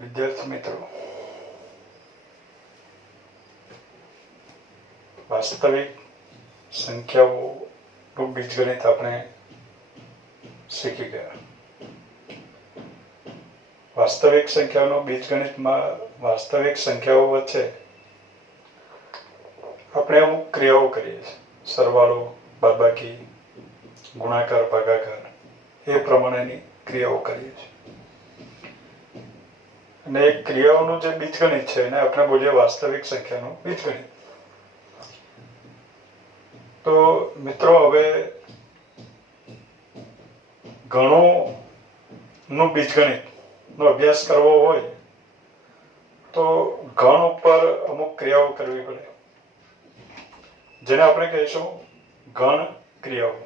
વિદ્યાર્થી મિત્રો, વાસ્તવિક સંખ્યાઓનું બીજગણિત આપણે શીખી ગયા. વાસ્તવિક સંખ્યાઓનું બીજગણિતમાં વાસ્તવિક સંખ્યાઓ વચ્ચે આપણે અમુક ક્રિયાઓ કરીએ છીએ. સરવાળો, બાદબાકી, ગુણાકાર, ભાગાકાર એ પ્રમાણેની ક્રિયાઓ કરીએ છીએ. અને એ ક્રિયાઓનું જે બીજગણિત છે એને આપણે બોલીએ વાસ્તવિક સંખ્યાનું બીજગણિત. તો મિત્રો, હવે ગણોનું બીજગણિતનો અભ્યાસ કરવો હોય તો ગણ ઉપર અમુક ક્રિયાઓ કરવી પડે, જેને આપણે કહીશું ગણ ક્રિયાઓ.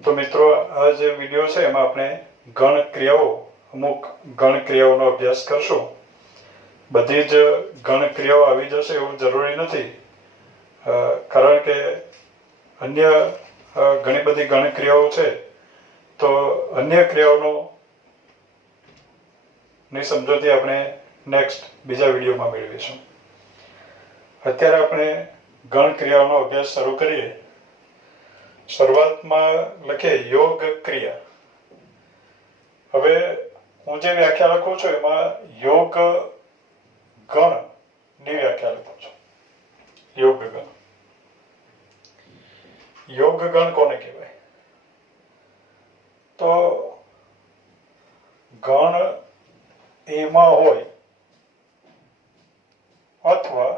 તો મિત્રો, આ જે વિડીયો છે એમાં આપણે ગણ ક્રિયાઓ, અમુક ગણ ક્રિયાઓનો અભ્યાસ કરશું. બધી જ ગણ ક્રિયાઓ આવી જશે એવું જરૂરી નથી, કારણ કે અન્ય ઘણી બધી ગણ ક્રિયાઓ છે. તો અન્ય ક્રિયાઓનો ની સમજૂતી આપણે નેક્સ્ટ બીજા વિડીયોમાં મેળવીશું. અત્યારે આપણે ગણ ક્રિયાઓનો અભ્યાસ શરૂ કરીએ. શરૂઆતમાં લખીએ યોગ ક્રિયા. હવે હું જે વ્યાખ્યા લખું છું એમાં યોગ ગણ ની વ્યાખ્યા લખું છું. યોગ ગણ. યોગ ગણ કોને કહેવાય? તો ગણ એમાં હોય અથવા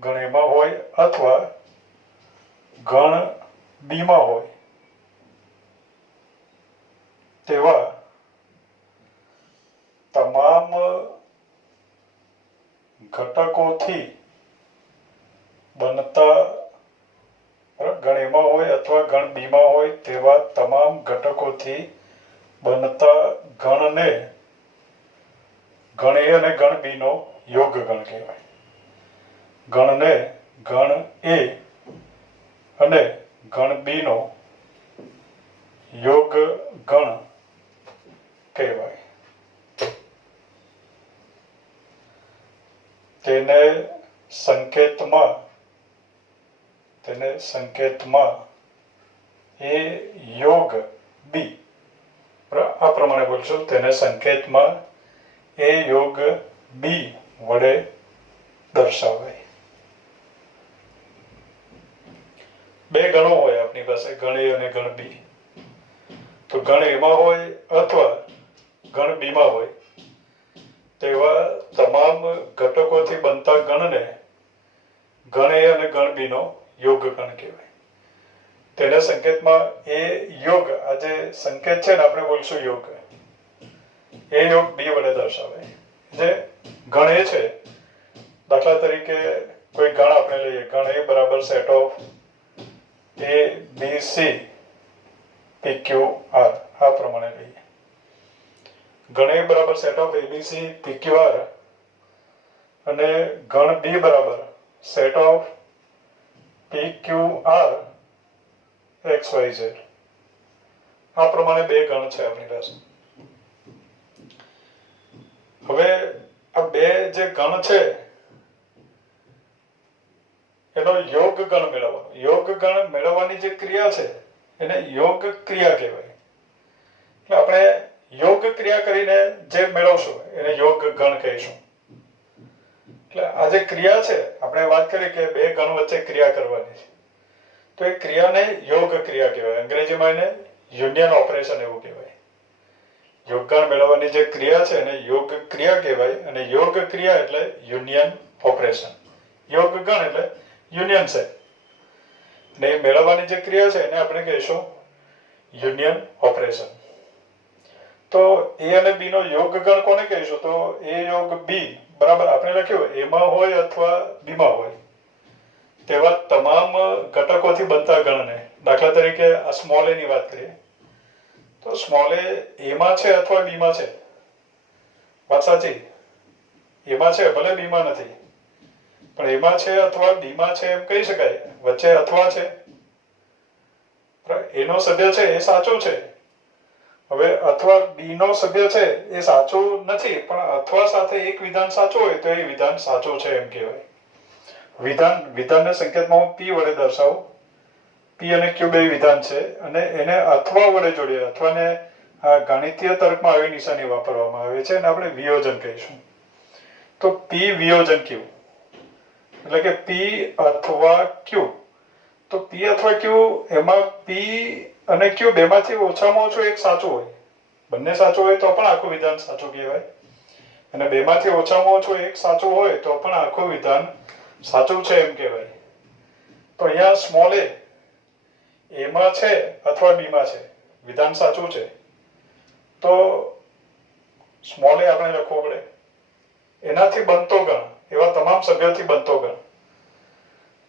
ગણ એમાં હોય અથવા ગણ બીમાં હોય તેવા તમામ ઘટકોથી બનતા, ગણ એમાં હોય અથવા ગણ બીમાં હોય તેવા તમામ ઘટકોથી બનતા ગણને ગણ એ અને ગણ બીનો યોગ ગણ કહેવાય. ગણને ગણ એ અને ગણ બીનો યોગ ગણ કહેવાય. તેને સંકેતમાં એ યોગ બી, આ પ્રમાણે બોલશું, તેને સંકેતમાં એ યોગ બી વડે દર્શાવાય. બે ગણો હોય આપણી પાસે, ગણ એ અને ગણ બી. તો ગણ એમાં હોય અથવા ગણ બીમાં હોય તેવા તમામ ઘટકોથી બનતા ગણને ગણ એ અને ગણ બીનો યોગ ગણ કહેવાય. તેને સંકેતમાં એ યોગ, આ જે સંકેત છે ને આપણે બોલશું યોગ, એ યોગ બી વડે દર્શાવાય. જે ગણ એ છે, દાખલા તરીકે કોઈ ગણ આપણે લઈએ, ગણ એ બરાબર set of A B C P Q R, આ પ્રમાણે લઈએ. ગણ એ બરાબર set of A B C P Q R અને ગણ બી બરાબર set of P Q R X Y Z. આ પ્રમાણે બે ગણ છે આપણી પાસે. હવે આ બે જે ગણ છે એનો યોગ ગણ મેળવવાનો, યોગ ગણ મેળવવાની જે ક્રિયા છે એને યોગ ક્રિયા કહેવાય. એટલે આપણે યોગ ક્રિયા કરીને જે મેળવશું એને યોગ ગણ કહીશું. એટલે આ જે ક્રિયા છે, આપણે વાત કરી કે બે ગણ વચ્ચે ક્રિયા કરવાની છે, તો એ ક્રિયાને યોગ ક્રિયા કહેવાય. અંગ્રેજીમાં એને યુનિયન ઓપરેશન એવું કહેવાય. યોગ ગણ મેળવવાની જે ક્રિયા છે એને યોગ ક્રિયા કહેવાય, અને યોગ ક્રિયા એટલે યુનિયન ઓપરેશન. યોગ ગણ એટલે યુનિયન છે, ને એ મેળવવાની જે ક્રિયા છે એને આપણે કહીશું યુનિયન ઓપરેશન. તો એ અને બી નો યોગ ગણ કોને કહીશું? તો એ યોગ બી બરાબર આપણે લખ્યું એમાં હોય અથવા બીમાં હોય તેવા તમામ ઘટકોથી બનતા ગણને, દાખલા તરીકે આ સ્મોલ એ ની વાત કરીએ તો સ્મોલ એ એમાં છે અથવા બીમાં છે. વાત સાચી, એમાં છે, ભલે બીમાં નથી, પણ એમાં છે અથવા બીમાં છે એમ કહી શકાય. વચ્ચે અથવા છે, એનો સભ્ય છે એ સાચો છે, હવે અથવા બી નો સભ્ય છે એ સાચું નથી, પણ અથવા સાથે એક વિધાન સાચું હોય તો એ વિધાન સાચું છે એમ કહેવાય. વિધાનના સંકેતમાં હું પી વડે દર્શાવું. પી અને ક્યુ બે વિધાન છે અને એને અથવા વડે જોડીએ. અથવાને ગણિતીય તર્કમાં આવી નિશાની વાપરવામાં આવે છે અને આપણે વિયોજન કહીશું. તો પી વિયોજન ક્યુ એટલે કે પી અથવા ક્યુ. તો પી અથવા ક્યુ એમાં પી અને ક્યુ બેમાંથી ઓછામાં ઓછું એક સાચું હોય. બંને સાચું હોય તો પણ આખું વિધાન સાચું કહેવાય, અને બેમાંથી ઓછામાં ઓછું એક સાચું હોય તો પણ આખું વિધાન સાચું છે એમ કહેવાય. તો અહીંયા સ્મોલ એમાં છે અથવા બીમાં છે, વિધાન સાચું છે તો સ્મોલ એ આપણે લખવું પડે. એનાથી બનતો ગણ, એવા તમામ સભ્યોથી બનતો ગણ,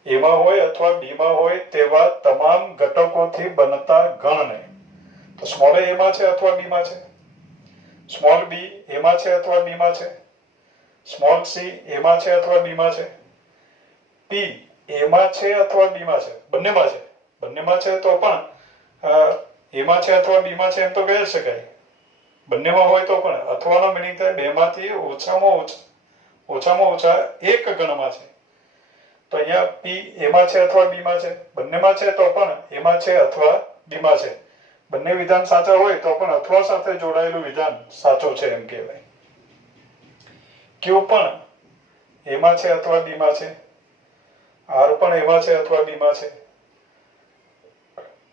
એમાં હોય અથવા બીમાં હોય તેવા તમામ ઘટકોથી બનતા ગણને. તો સ્મોલ એમાં છે અથવા બીમાં છે, સ્મોલ બી એમાં છે અથવા બીમાં છે, સ્મોલ સી એમાં છે અથવા બીમાં છે, પી એમાં છે અથવા બીમાં છે, બંનેમાં છે તો પણ એમાં છે અથવા બીમાં છે એમ તો કહી શકાય. બંનેમાં હોય તો પણ અથવાનો મિનિંગ થાય બેમાંથી ઓછામાં ઓછા એક ગણમાં છે. તો અહીંયા પી એમાં છે અથવા બીમાં છે, બંનેમાં છે તો પણ એમાં છે અથવા બીમાં છે. બંને વિધાન સાચા હોય તો પણ અથવા સાથે જોડાયેલું વિધાન સાચું છે એમ કહેવાય. ક્યુ પણ એમાં છે અથવા બીમાં છે, આર પણ એમાં છે અથવા બીમાં છે,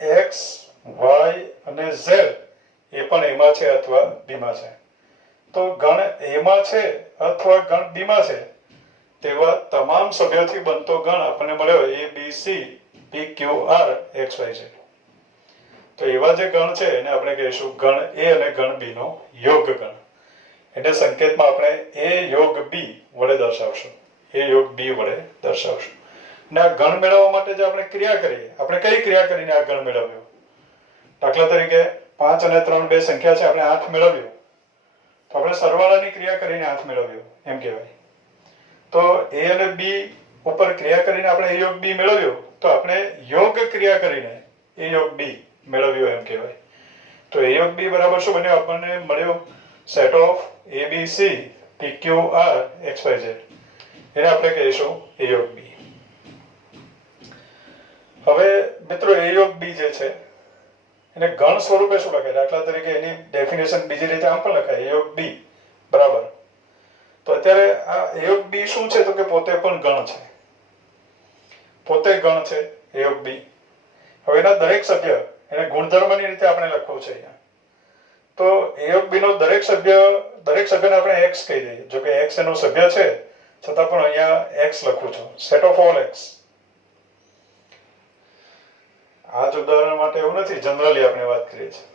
એક્સ વાય અને ઝેડ એ પણ એમાં છે અથવા બીમાં છે. તો ગણ એમાં છે અથવા ગણ બીમાં છે તેવા તમામ સભ્યોથી બનતો ગણ આપણને મળ્યો A B C P Q R X Y Z. તો એવા જે ગણ છે એને આપણે કહીશું ગણ એ અને ગણ બી નો યોગ ગણ. એટલે સંકેતમાં આપણે એ યોગ બી વડે દર્શાવશું, એ યોગ બી વડે દર્શાવશું. અને આ ગણ મેળવવા માટે જે આપણે ક્રિયા કરીએ, આપણે કઈ ક્રિયા કરીને આ ગણ મેળવ્યો? દાખલા તરીકે 5 અને 3 બે સંખ્યા છે, આપણે 8 મેળવ્યો તો આપણે સરવાળાની ક્રિયા કરીને 8 મેળવ્યો એમ કહેવાય. તો એ અને બી ઉપર ક્રિયા કરીને આપણે એ યોગ બી મેળવ્યો તો આપણે યોગ ક્રિયા કરીને એ યોગ બી મેળવ્યો એમ કહેવાય. તો એ યોગ બી બરાબર શું બન્યો? આપણને મળ્યો set of A B C P Q R X Y Z. એને આપણે કહીશું એ યોગ બી. હવે મિત્રો એ યોગ બી જે છે એને ગણ સ્વરૂપે શું લખાય? દાખલા તરીકે એની ડેફિનેશન બીજી રીતે આમ પણ લખાય, એ યોગ બી બરાબર. તો અત્યારે આ એ યોગ બી શું છે? તો કે પોતે પણ ગણ છે, પોતે ગણ છે એ યોગ બી. હવે એના દરેક સભ્ય એને ગુણધર્મની રીતે આપણે લખવું છે અહીંયા. તો એ યોગ બી નો દરેક સભ્યને આપણે એક્સ કહી દઈએ. જો કે એક્સ એનો સભ્ય છે છતાં પણ અહીંયા એક્સ લખું છું, સેટ ઓફ ઓલ એક્સ. આ જ ઉદાહરણ માટે એવું નથી, જનરલી આપણે વાત કરીએ છીએ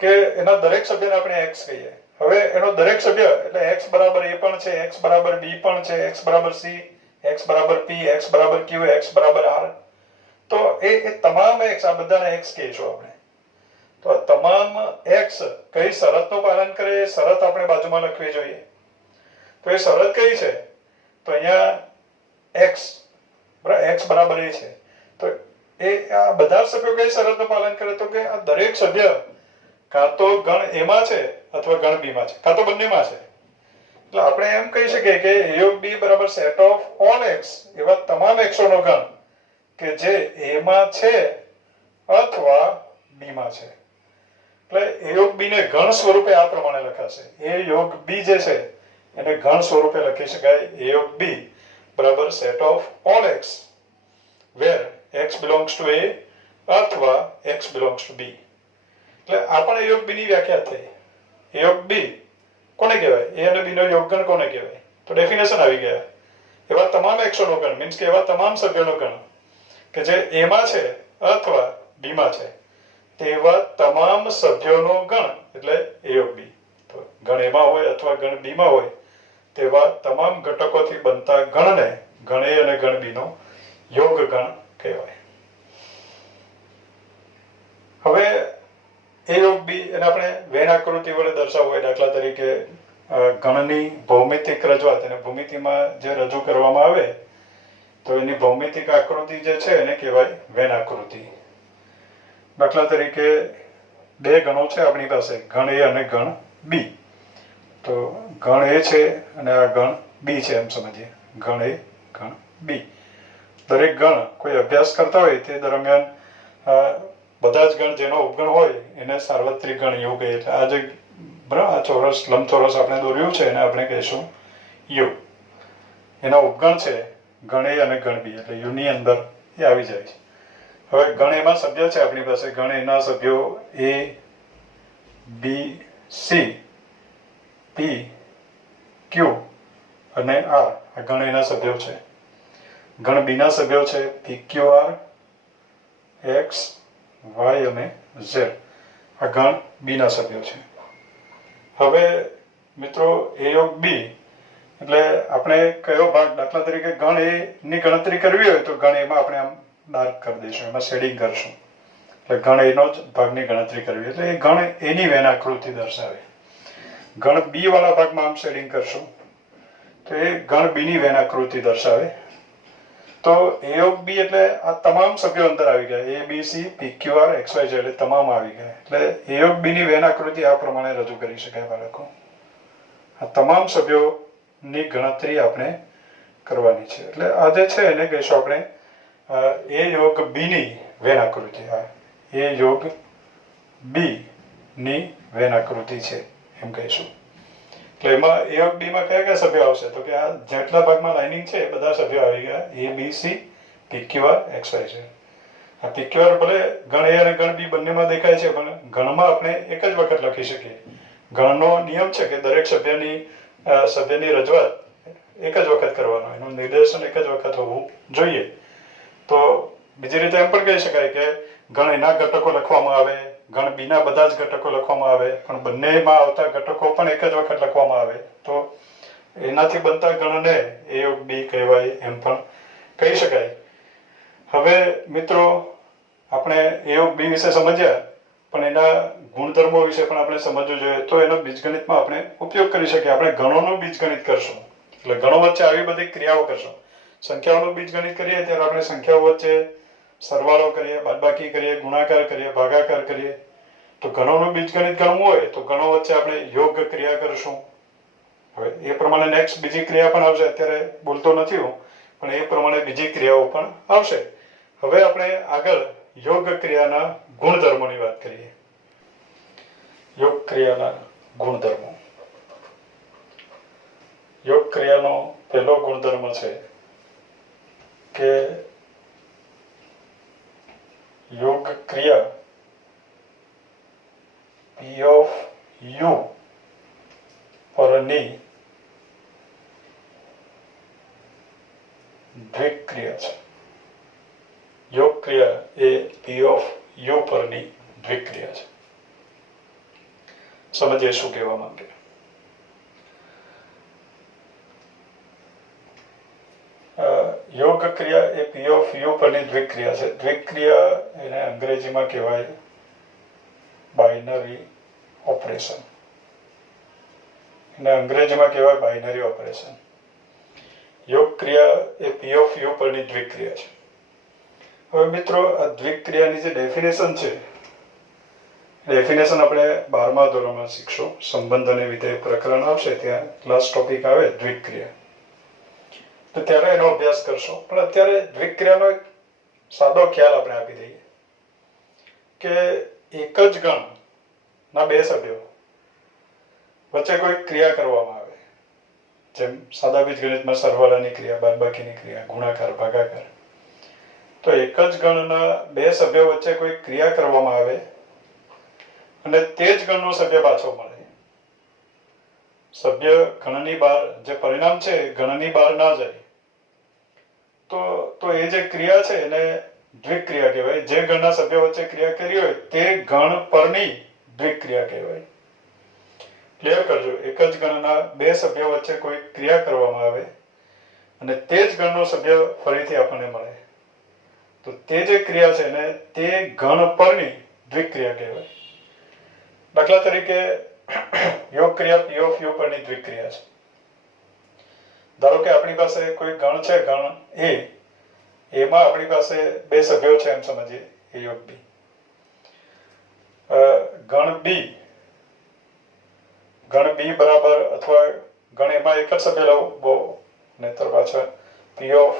કે એના દરેક સભ્યને આપણે એક્સ કહીએ. હવે એનો દરેક સભ્ય એટલે એક્સ બરાબર એ પણ છે, એક્સ બરાબર બી પણ છે, એક્સ બરાબર સી, એક્સ બરાબર પી, એક્સ બરાબર ક્યુ, એક્સ બરાબર આર. તો એ તમામ એક્સ, આ બધાને એક્સ કહીશું આપણે. તો આ તમામ એક્સ કઈ શરતનું પાલન કરે એ શરત આપણે બાજુમાં લખવી જોઈએ. તો એ શરત કઈ છે? તો અહીંયા એક્સ બરાબર એ છે. તો એ આ બધા સભ્યો કઈ શરતનું પાલન કરે? તો કે આ દરેક સભ્ય કાં તો ગણ એમાં છે અથવા ગણ બીમાં છે, કાં તો બંનેમાં છે. એટલે આપણે એમ કહી શકીએ કે એ યોગ બી બરાબર સેટ ઓફ ઓલ એક્સ, એવા તમામ એક્સોનો ગણ કે જે એમાં છે અથવા બીમાં છે. એટલે એ યોગ બી ને ગણ સ્વરૂપે આ પ્રમાણે લખાશે. એ યોગ બી જે છે એને ગણ સ્વરૂપે લખી શકાય. એ યોગ બી બરાબર set of all x where x belongs to a અથવા x belongs to b. એટલે આ પણ એ યોગ બી ની વ્યાખ્યા થઈ. એ યોગ બી કોને કહેવાય? એ અને બી નો યોગગણ કોને કહેવાય? તો ડેફિનેશન આવી ગયા. એવા તમામ એક્સો નો ગણ, મીન્સ કે એવા તમામ સભ્યોનો ગણ કે જે એમાં છે અથવા બીમાં છે તેવા તમામ સભ્યોનો ગણ એટલે એ યોગ બી. તો ગણ એમાં હોય અથવા ગણ બીમાં હોય તેવા તમામ ઘટકોથી બનતા ગણને ગણ એ અને ગણ બી નો યોગ ગણ કહેવાય. હવે એ યોગ બી એને આપણે વેન આકૃતિ વડે દર્શાવવું હોય. દાખલા તરીકે ગણની ભૌમિતિક રજૂઆત, એને ભૂમિતિમાં જે રજૂ કરવામાં આવે તો એની ભૌમિતિક આકૃતિ જે છે એને કહેવાય વેન આકૃતિ. દાખલા તરીકે બે ગણો છે આપણી પાસે, ગણ એ અને ગણ બી. તો ગણ એ છે અને આ ગણ બી છે એમ સમજીએ. ગણ એ ગણ બી. દરેક ગણ કોઈ અભ્યાસ કરતા હોય તે દરમિયાન બધા જ ગણ જેનો ઉપગણ હોય એને સાર્વત્રિક ગણ યુ કહીએ. એટલે આ જે બરાબર આ ચોરસ લંબચોરસ આપણે દોર્યું છે એને આપણે કહીશું યુ. એના ઉપગણ છે ગણ એ અને ગણ બી, એટલે યુની અંદર એ આવી જાય છે. હવે ગણ એમાં સભ્ય છે આપણી પાસે, ગણ એના સભ્યો એ બી સી પી ક્યુ અને આર, આ ગણ એના સભ્યો છે. ગણ બી ના સભ્યો છે પી ક્યુ આર, એક્સ, વાય અને ઝેડ. આ ગણ બી ના સભ્યો છે. હવે મિત્રો એ યોગ બી એટલે આપણે કયો ભાગ, દાખલા તરીકે ગણ એ ની ગણતરી કરવી હોય તો ગણ એમાં આપણે આમ ડાર્ક કરી દઈશું, એમાં શેડિંગ કરશું. એટલે ગણ એનો જ ભાગની ગણતરી કરવી, એટલે એ ગણ એની વેન આકૃતિ દર્શાવે. ગણ બી વાળા ભાગમાં આમ શેડિંગ કરશું તો એ ગણ બી ની વેન આકૃતિ દર્શાવે. તો એ યોગ બી એટલે આ તમામ સભ્યો અંદર આવી ગયા, A B C P Q R X Y Z તમામ આવી ગયા. એટલે એ યોગ બી ની વેન આકૃતિ આ પ્રમાણે રજૂ કરી શકાય બાળકો. આ તમામ સભ્યોની ગણતરી આપણે કરવાની છે. એટલે આ જે છે એને કહીશું આપણે એ યોગ બી ની વેન આકૃતિ. એ યોગ બી ની વેન આકૃતિ છે એમ કહીશું. એટલે એમાં એ યોગ બી માં કયા કયા સભ્યો આવશે તો કે આ જેટલા ભાગમાં લાઇનિંગ છે બધા સભ્યો આવી ગયા, A B C P Q R X Y Z. આ પી ક્યુ આર ભલે ગણ એ અને ગણ બી બંનેમાં દેખાય છે, પણ ગણમાં આપણે એક જ વખત લખી શકીએ. ગણનો નિયમ છે કે દરેક સભ્યની રજૂઆત એક જ વખત કરવાનો, એનું નિર્દેશન એક જ વખત હોવું જોઈએ. તો બીજી રીતે એમ પણ કહી શકાય કે ગણ એના ઘટકો લખવામાં આવે, ગણ બી ના બધા જ ઘટકો લખવામાં આવે, પણ બંનેમાં આવતા ઘટકો પણ એક જ વખત લખવામાં આવે. તો એનાથી બનતા ગણને એ યોગ બી કહેવાય એમ પણ કહી શકાય. હવે મિત્રો આપણે એ યોગ બી વિશે સમજ્યા, પણ એના ગુણધર્મો વિશે પણ આપણે સમજવું જોઈએ. તો એનો બીજગણિતમાં આપણે ઉપયોગ કરી શકીએ. આપણે ગણોનું બીજગણિત કરશું, એટલે ગણો વચ્ચે આવી બધી ક્રિયાઓ કરશું. સંખ્યાઓનું બીજગણિત કરીએ ત્યારે આપણે સંખ્યાઓ વચ્ચે સરવાળો કરીએ, બાદબાકી કરીએ, ગુણાકાર કરીએ, ભાગાકાર કરીએ. તો ગણોનું બીજગણિત ગણવું હોય તો ગણો વચ્ચે આપણે યોગ ક્રિયા કરશું. હવે એ પ્રમાણે નેક્સ્ટ બીજી ક્રિયા પણ આવશે, અત્યારે બોલતો નથી હું, પણ એ પ્રમાણે બીજી ક્રિયાઓ પણ આવશે. હવે આપણે આગળ યોગ ક્રિયાના ગુણધર્મોની વાત કરીએ. યોગ ક્રિયાના ગુણધર્મો. યોગ ક્રિયાનો પહેલો ગુણધર્મ છે કે યોગ ક્રિયા પી ઓફ યુ પરની દ્વિક્રિયા છે. યોગ ક્રિયા એ પી ઓફ યુ પરની દ્વિક્રિયા છે. સમજીએ શું કહેવા માંગે. યોગ ક્રિયા એ પી ઓફ યુ પરની દ્વિક્રિયા છે. દ્વિક્રિયા એને અંગ્રેજીમાં કહેવાય બાઇનરી ઓપરેશન. એને અંગ્રેજીમાં કહેવાય બાઇનરી ઓપરેશન. યોગ ક્રિયા એ પી ઓફ યુ પરની દ્વિક્રિયા છે. હવે મિત્રો આ દ્વિક્રિયાની જે ડેફિનેશન છે, ડેફિનેશન આપણે 12મા ધોરણમાં શીખશું. સંબંધ અને વિધેય પ્રકરણ આવશે ત્યાં ક્લાસ ટોપિક આવે દ્વિક્રિયા, તો ત્યારે એનો અભ્યાસ કરશો. પણ અત્યારે દ્વિક્રિયાનો એક સાદો ખ્યાલ આપણે આપી દઈએ કે એક જ ગણ ના બે સભ્યો વચ્ચે કોઈ ક્રિયા કરવામાં આવે, જેમ સાદા બીજગણિતમાં સરવાળાની ક્રિયા, બાદબાકીની ક્રિયા, ગુણાકાર, ભાગાકાર. તો એક જ ગણના બે સભ્યો વચ્ચે કોઈ ક્રિયા કરવામાં આવે અને તે જ ગણનો સભ્ય પાછો મળે. સભ્ય ગણની બહાર, જે પરિણામ છે ગણની બહાર ના જાય, તો એ જે ક્રિયા છે એને દ્વિક્રિયા કહેવાય. જે ગણના સભ્ય વચ્ચે ક્રિયા કરી હોય તે ગણ પરની દ્વિક્રિયા કહેવાય. ક્લિયર કરજો. એક જ ગણના બે સભ્યો વચ્ચે કોઈ ક્રિયા કરવામાં આવે અને તે જ ગણનો સભ્ય ફરીથી આપણને મળે, તો તે જે ક્રિયા છે ને તે ગણ પરની દ્વિક્રિયા કહેવાય. દાખલા તરીકે યોગ ક્રિયા પી ઓફ યુ પરની દ્વિક્રિયા છે. ધારો કે આપણી પાસે કોઈ ગણ છે, ગણ એ, એમાં આપણી પાસે બે સભ્યો છે એમ સમજીએ, એ યોગ બી. ગણ બી બરાબર, અથવા ગણ એમાં એક જ સભ્ય લઉં બહુ, નહીતર પાછળ પી ઓફ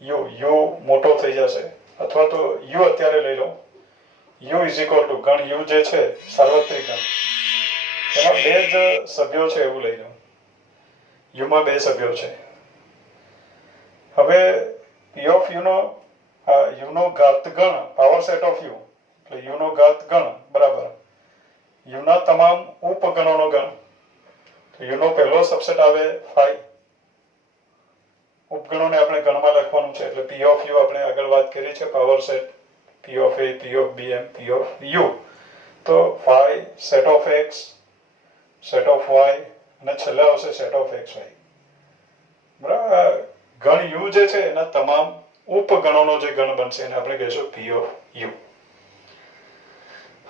યુ મોટો થઈ જશે, અથવા તો યુ અત્યારે લઈ લઉં, યુ ઇઝ ઇક્વલ ટુ ગણ યુ જે છે સાર્વત્રિક ગણ, એમાં બે જ સભ્યો છે એવું લઈ લઉં, યુમાં બે સભ્યો છે. હવે પી ઓફ યુનો ઘાત ગણ પાવર સેટ ઓફ યુ, એટલે યુનો ઘાત ગણ બરાબર યુના તમામ ઉપગણોનો ગણ. તો યુનો પહેલો સબસેટ આવે 5, ઉપગણોને આપણે ગણમાં લખવાનું છે, એટલે પી ઓફ યુ આપણે આગળ વાત કરી છે power set P of A, P of B એમ પી ઓફ યુ. તો 5 set of X, set of Y, અને છેલ્લે આવશે સેટ ઓફ એક્સ વાય. બરાબર, ગણ યુ જે છે એના તમામ ઉપગણોનો જે ગણ બનશે એને આપણે કહીશું પી ઓફ યુ.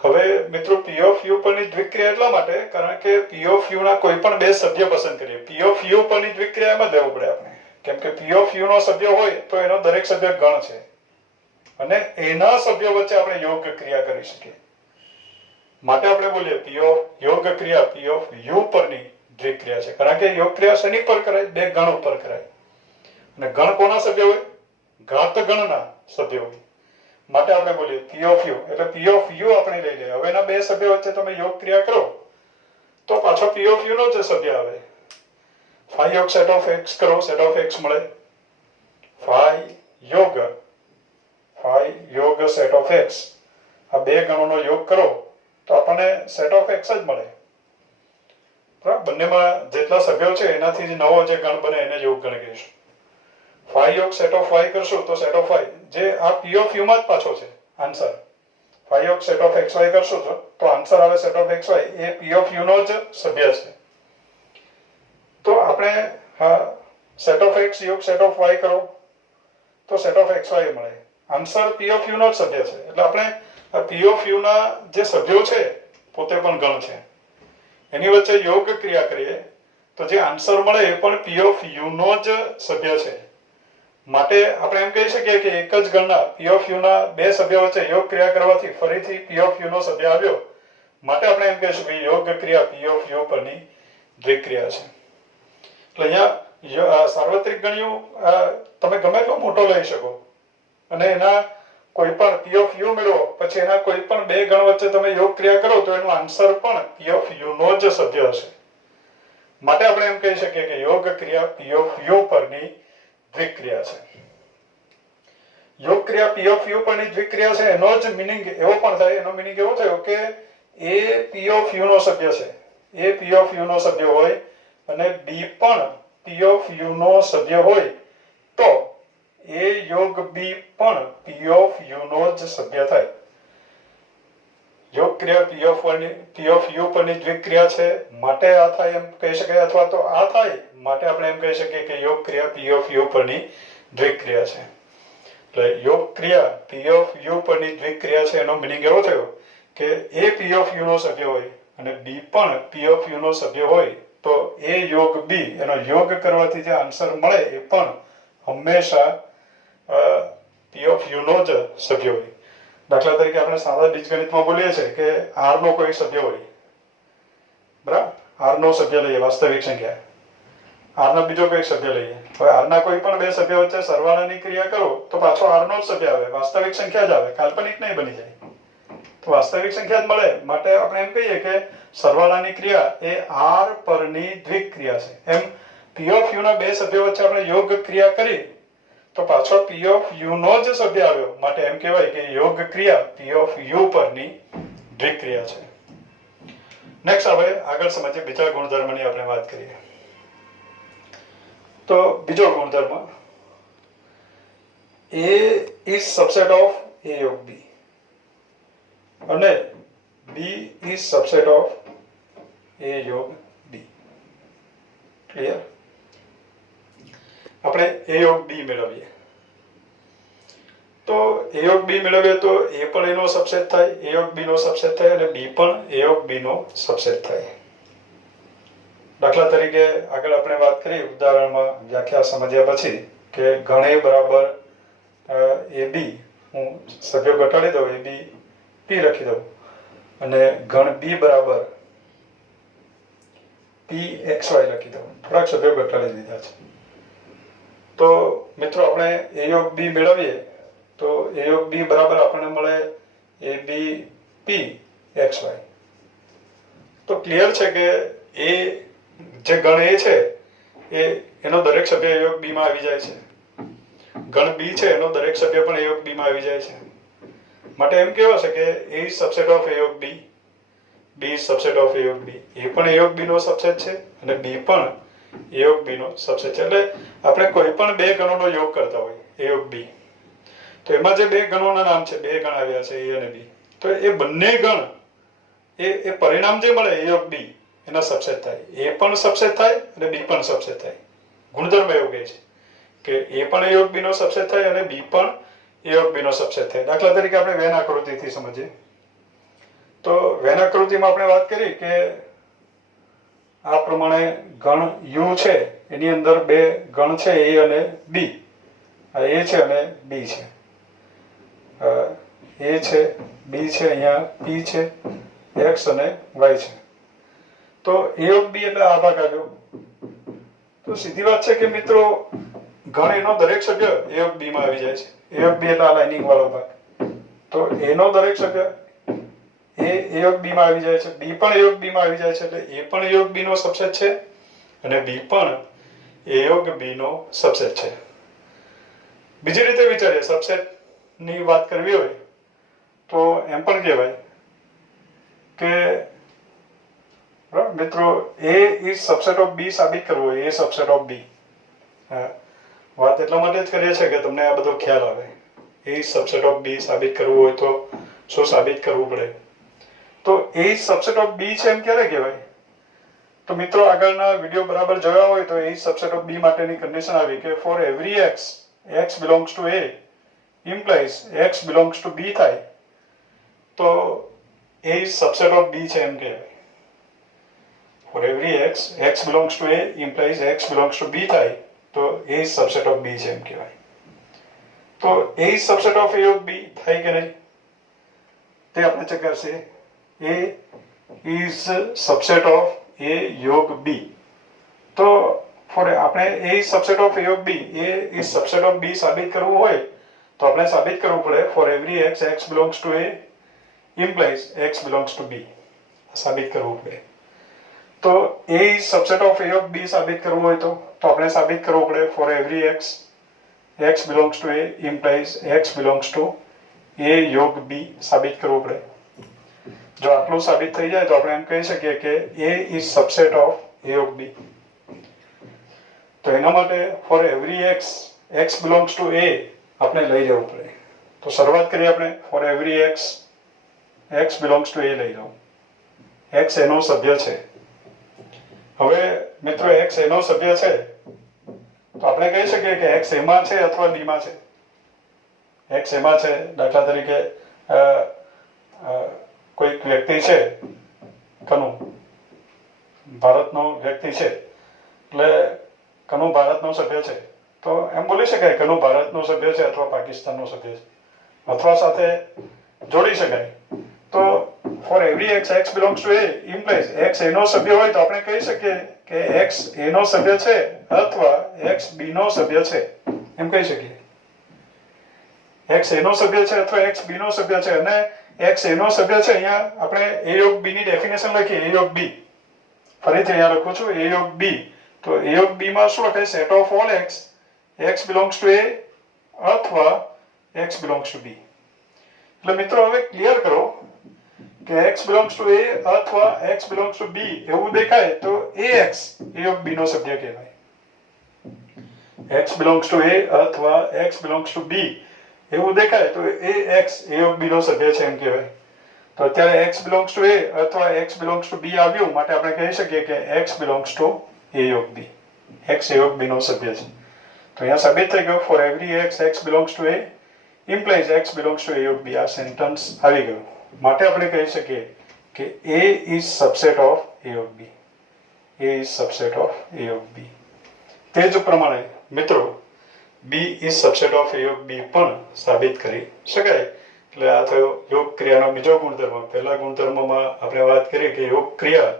હવે મિત્રો પી ઓફ યુ પરની દ્વિક્રિયા એટલા માટે કારણ કે પી ઓફ યુ ના કોઈ પણ બે સભ્ય પસંદ કરીએ, પી ઓફ યુ પરની દ્વિક્રિયા એમાં લેવું પડે આપણે, કેમ કે પી ઓફ યુ નો સભ્ય હોય તો એનો દરેક સભ્ય ગણ છે અને એના સભ્યો વચ્ચે આપણે યોગ ક્રિયા કરી શકીએ. માટે આપણે બોલીએ પી ઓફ યોગ ક્રિયા પી ઓફ યુ પરની દ્વિક્રિયા છે, કારણ કે યોગ ક્રિયા શેની પર કરાય? બે ગણ ઉપર કરાય, અને ગણ કોના સભ્ય હોય? ઘાત ગણના સભ્ય હોય. માટે આપણે બોલીએ પી ઓફ યુ, એટલે પી ઓફ યુ આપણે લઈ લઈએ. હવે એના બે સભ્યો વચ્ચે તમે યોગ ક્રિયા કરો તો પાછો પી ઓફ યુ નો જ સભ્ય આવે. 5 યોગ સેટ ઓફ એક્સ કરો, સેટ ઓફ એક્સ મળે. 5 યોગ સેટ ઓફ એક્સ, આ બે ગણોનો યોગ કરો તો આપણને સેટ ઓફ એક્સ જ મળે. બરાબર, બંનેમાં જેટલા સભ્યો છે એનાથી જ નવો જે ગણ બને એને યોગ ગણ કહીશું. 5 યોગ સેટ ઓફ વાય કરશું તો સેટ ઓફ વાય જે આ પી ઓફ યુ માં જ પાછો છે આન્સર. 5 યોગ સેટ ઓફ એક્સ વાય કરશું તો આન્સર આવે સેટ ઓફ એક્સ વાય, એ પી ઓફ યુ નો જ સભ્ય છે. તો આપણે સેટ ઓફ એક્સ યોગ સેટ ઓફ વાય કરો તો સેટ ઓફ એક્સ વાય મળે, આન્સર પી ઓફ યુ નો જ સભ્ય છે. એટલે આપણે પી ઓફ યુ ના જે સભ્યો છે પોતે પણ ગણ છે, એની વચ્ચે યોગ ક્રિયા કરીએ તો જે આન્સર મળે એ પણ પી ઓફ યુ નો જ સભ્ય છે. માટે આપણે એમ કહી શકીએ કે એક જ ગણના પી ઓફ યુ ના બે સભ્યો વચ્ચે યોગ ક્રિયા કરવાથી ફરીથી પી ઓફ યુ નો સભ્ય આવ્યો, માટે આપણે એમ કહીશું કે યોગ ક્રિયા પી ઓફ યુ પરની દ્વિક્રિયા છે. એટલે અહીંયા સાર્વત્રિક ગણ્યું તમે ગમે એટલો મોટો લઈ શકો અને એના કોઈ પણ પી ઓફ યુ મેળવો પછી એના કોઈ પણ બે ગણ વચ્ચે તમે યોગ ક્રિયા કરો તો એનો આન્સર પણ પી ઓફ યુ નો જ સભ્ય હશે. માટે આપણે એમ કહી શકીએ કે યોગ ક્રિયા પી ઓફ યુ પરની દ્વિક્રિયા છે. યોગ ક્રિયા પી ઓફ યુ પરની દ્વિક્રિયા છે એનો જ મીનિંગ એવો પણ થાય, એનો મીનિંગ એવો થયો કે એ પી ઓફ યુ નો સભ્ય છે, એ પી ઓફ યુ નો સભ્ય હોય અને બી પણ પી ઓફ યુ નો સભ્ય હોય તો એ યોગ બી પણ પી ઓફ યુ નો જ સભ્ય થાય. યોગ ક્રિયા પી ઓફ યુ પરની દ્વિક્રિયા છે માટે આ થાય એમ કહી શકાય, અથવા તો આ થાય માટે આપણે એમ કહી શકીએ કે યોગ ક્રિયા પી ઓફ યુ પરની દ્વિક્રિયા છે. એટલે યોગ ક્રિયા પી ઓફ યુ પરની દ્વિક્રિયા છે એનો મીનિંગ એવો થયો કે એ પી ઓફ યુ નો સભ્ય હોય અને બી પણ પી ઓફ યુ નો સભ્ય હોય તો એ યોગ બી એનો યોગ કરવાથી જે આન્સર મળે એ પણ હંમેશા પી ઓફ યુ નો જ સભ્ય હોય. દાખલા તરીકે આપણે સાદા બીજગણિતમાં બોલીએ છીએ કે આર નો કોઈ સભ્ય હોય, બરાબર, આર નો સભ્ય લઈએ વાસ્તવિક સંખ્યા, આર નો બીજો કોઈ સભ્ય લઈએ. હવે આર ના કોઈ પણ બે સભ્ય વચ્ચે સરવાળાની ક્રિયા કરો તો પાછો આર નો જ સભ્ય આવે, વાસ્તવિક સંખ્યા જ આવે, કાલ્પનિક નહીં બની જાય. તો વાસ્તવિક સંખ્યા જ મળે, માટે આપણે એમ કહીએ કે સરવાળાની ક્રિયા એ આર પરની દ્વિક્રિયા છે. એમ પી ઓફ યુ ના બે સભ્યો વચ્ચે આપણે યોગ ક્રિયા કરી તો પાછો પી ઓફ યુ નો જ સભ્ય આવ્યો, માટે એમ કહેવાય કે યોગ ક્રિયા પી ઓફ યુ પરની દ્વિક્રિયા છે. નેક્સ્ટ હવે આગળ સમજીએ બીજા ગુણધર્મની આપણે વાત કરીએ. તો બીજો ગુણધર્મ A is subset of A યોગ B અને B is subset of A યોગ B. ક્લિયર? આપણે A યોગ B મેળવીએ તો A યોગ B મેળવીએ તો A પણ એનો સબસેટ થાય, A યોગ B નો સબસેટ થાય અને B પણ A યોગ B નો સબસેટ થાય. દાખલા તરીકે આગળ આપણે વાત કરી ઉદાહરણમાં વ્યાખ્યા સમજ્યા પછી કે ગણ A બરાબર AB, હું સભ્યો ઘટાડી દઉં, AB P લખી દઉં અને ગણ બી બરાબર pxy લખી દઉં. થોડાક સભ્યો ઘટાડી દીધા છે. તો મિત્રો આપણે a યોગ b મેળવીએ તો a યોગ b બરાબર આપણને મળે ab pxy. તો ક્લિયર છે કે એ જે ગણ એ છે એનો દરેક સભ્ય a યોગ b માં આવી જાય છે. ગણ b છે એનો દરેક સભ્ય પણ a યોગ b માં આવી જાય છે. માટે એમ કહેવાય છે કે a is subset of a યોગ b, b is subset of a યોગ b. એ પણ a યોગ b નો સબસેટ છે અને b પણ a યોગ b નો સબસેટ છે. એટલે આપણે કોઈ પણ બે ગણોનો યોગ કરતા હોય a યોગ b, તો એમાં જે બે ગણોના નામ છે, બે ગણ આવ્યા છે a અને b, તો એ બંને ગણ એ પરિણામ જે મળે a યોગ b એના સબસેટ થાય. a પણ સબસેટ થાય અને b પણ સબસેટ થાય. ગુણધર્મ એવું કહે છે કે a પણ a યોગ b નો સબસેટ થાય અને b પણ a યોગ b નો સબસેટ થાય. દાખલા તરીકે આપણે વેન આકૃતિથી સમજીએ તો વેન આકૃતિમાં આપણે વાત કરી કે આ પ્રમાણે ગણ u છે એની અંદર બે ગણ છે a અને b. આ a છે અને b છે. a છે, b છે, અહીંયા p છે, x અને y છે. તો a યોગ b એટલે આ ભાગ આવ્યો. તો સીધી વાત છે કે મિત્રો ગણ એનો દરેક સભ્ય a યોગ b માં આવી જાય છે. a યોગ b એટલે આ લાઇનિંગ વાળો ભાગ. તો a નો દરેક સભ્ય a યોગ b માં આવી જાય છે, b પણ a યોગ b માં આવી જાય છે. એટલે a પણ a યોગ b નો સબસેટ છે અને b પણ a યોગ b નો સબસેટ છે. બીજી રીતે વિચારીએ, સબસેટ ની વાત કરવી હોય તો એમ પણ કહેવાય કે મિત્રો a is subset of b સાબિત કરવું હોય, a subset of b. વાત એટલા માટે જ કરીએ છીએ કે તમને આ બધો ખ્યાલ આવે. a is subset of b સાબિત કરવું હોય તો શું સાબિત કરવું પડે. તો a is subset of b છે એમ ક્યારે કહેવાય? તો મિત્રો આગળના વિડીયો બરાબર જોયા હોય તો a is subset of b માટેની કન્ડિશન આવી કે for every x belongs to a implies x belongs to b થાય તો a is subset of b છે એમ કહેવાય. For every x belongs to a implies x belongs to b થાય તો a is subset of b છે એમ કહેવાય. તો a is subset of a યોગ b થાય કે નહીં તે આપણે ચકાસીએ. a is subset of a યોગ b. તો આપણે a is subset of a યોગ b, a is subset of b સાબિત કરવું હોય તો આપણે સાબિત કરવું પડે for every x belongs to a implies x belongs to b. સાબિત કરવું પડે. તો a is subset of a યોગ b સાબિત કરવું હોય તો આપણે સાબિત કરવું પડે for every x belongs to a implies x belongs to a યોગ b સાબિત કરવું પડે. જો આટલું સાબિત થઈ જાય તો આપણે એમ કહી શકીએ કે a is subset of a યોગ b. તો એના માટે for every x belongs to a આપણે લઈ જવું પડે. તો શરૂઆત કરીએ આપણે for every x belongs to a લઈ જાઉં. x એનો સભ્ય છે. હવે મિત્રો x એનો સભ્ય છે તો આપણે કહી શકીએ કે x એમાં છે અથવા b માં છે. x એમાં છે, દાખલા તરીકે કોઈક વ્યક્તિ છે, કનુ ભારતનો વ્યક્તિ છે એટલે કનુ ભારતનો સભ્ય છે તો એમ બોલી શકાય કનુ ભારતનો સભ્ય છે અથવા પાકિસ્તાનનો સભ્ય છે અથવા સાથે જોડી શકાય. તો for every x belongs to a implies x એનો સભ્ય હોય તો આપણે કહી શકીએ કે x એનો સભ્ય છે અથવા x b નો સભ્ય છે એમ કહી શકીએ. x એનો સભ્ય છે અથવા x b નો સભ્ય છે અને x એનો સભ્ય છે. અહીંયા આપણે a યોગ b ની ડેફિનેશન લખીએ. a યોગ b ફરીથી અહીંયા લખું છું a યોગ b. તો a યોગ b માં શું લખાય? set of all x belongs to a અથવા x belongs to b. એટલે મિત્રો હવે ક્લિયર કરો કે x belongs to a અથવા x belongs to b એવું દેખાય તો ax a યોગ b નો સભ્ય કહેવાય. x belongs to a અથવા x belongs to b એવું દેખાય તો ax a યોગ b નો સભ્ય છે એમ કહેવાય. તો અત્યારે x belongs to a અથવા x belongs to b આવ્યું માટે આપણે કહી શકીએ કે x belongs to a યોગ b. x a યોગ b નો સભ્ય છે. તો અહીંયા સાબિત થઈ ગયું for every x belongs to a implies x belongs to a યોગ b. આ સેન્ટેન્સ આવી ગયું માટે આપણે કહી શકીએ કે a is subset of a યોગ b. a is subset of a યોગ b. તે જ પ્રમાણે મિત્રો b is subset of a યોગ b પણ સાબિત કરી શકાય. એટલે આ થયો યોગ ક્રિયાનો બીજો ગુણધર્મ. પહેલા ગુણધર્મમાં આપણે વાત કરી કે યોગ ક્રિયા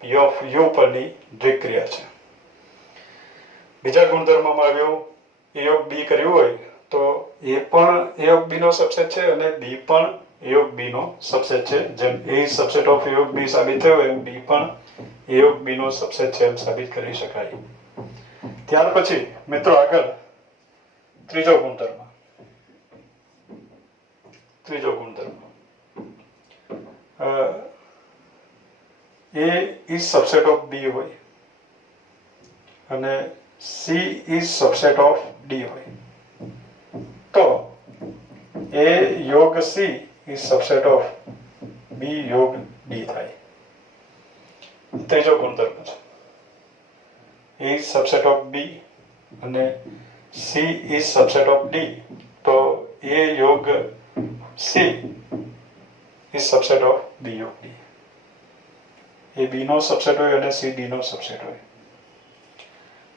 પી ઓફ યુ પરની દ્વિક્રિયા છે. બીજા ગુણધર્મમાં આવ્યો એ યોગ બી કર્યું હોય તો એ પણ એ યોગ બી નો સબસેટ છે અને બી પણ એ યોગ બી નો સબસેટ છે. જેમ એ સબસેટ ઓફ એ યોગ બી સાબિત થયો એમ બી પણ એ યોગ બી નો સબસેટ છે એમ સાબિત કરી શકાય. ત્યાર પછી મિત્રો આગળ ત્રીજો ગુણધર્મ. ત્રીજો ગુણધર્મ A is subset of B હોય અને C is subset of D હોય તો A યોગ C is subset of B યોગ D થાય. ત્રીજો ગુણધર્મ છે. A is subset of B અને C is subset of D તો A યોગ C is subset of B યોગ D. એ બી નો સબસેટ હોય અને સી ડી નો સબસેટ હોય.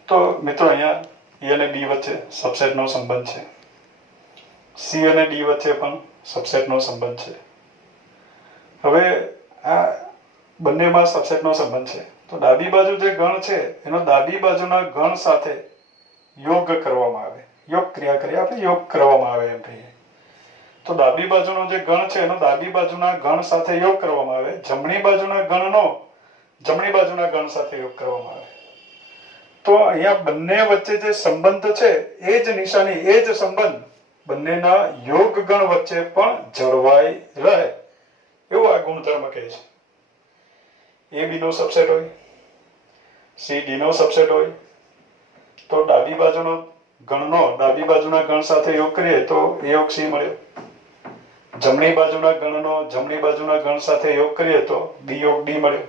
તો મિત્રો અહીંયા એ અને બી વચ્ચે સબસેટનો સંબંધ છે. સી અને ડી વચ્ચે પણ સબસેટનો સંબંધ છે. હવે આ બંનેમાં સબસેટનો સંબંધ છે તો ડાબી બાજુ જે ગણ છે એનો ડાબી બાજુના ગણ સાથે યોગ કરવામાં આવે. યોગ ક્રિયા કરી આપણે યોગ કરવામાં આવે એમ કહીએ તો ડાબી બાજુનો જે ગણ છે એનો ડાબી બાજુના ગણ સાથે યોગ કરવામાં આવે. જમણી બાજુના ગણનો જમણી બાજુના ગણ સાથે યોગ કરવામાં આવે. તો અહીંયા બંને વચ્ચે જે સંબંધ છે એ જ નિશાની એ જ સંબંધ બંનેના યોગ ગણ વચ્ચે પણ જળવાઈ રહે એવું આ ગુણધર્મ કહે છે. એ બી નો સબસેટ હોય, સી ડી નો સબસેટ હોય તો ડાબી બાજુનો ગણનો ડાબી બાજુના ગણ સાથે યોગ કરીએ તો એ યોગ સી મળ્યો. જમણી બાજુના ગણનો જમણી બાજુના ગણ સાથે યોગ કરીએ તો બી યોગ ડી મળ્યો.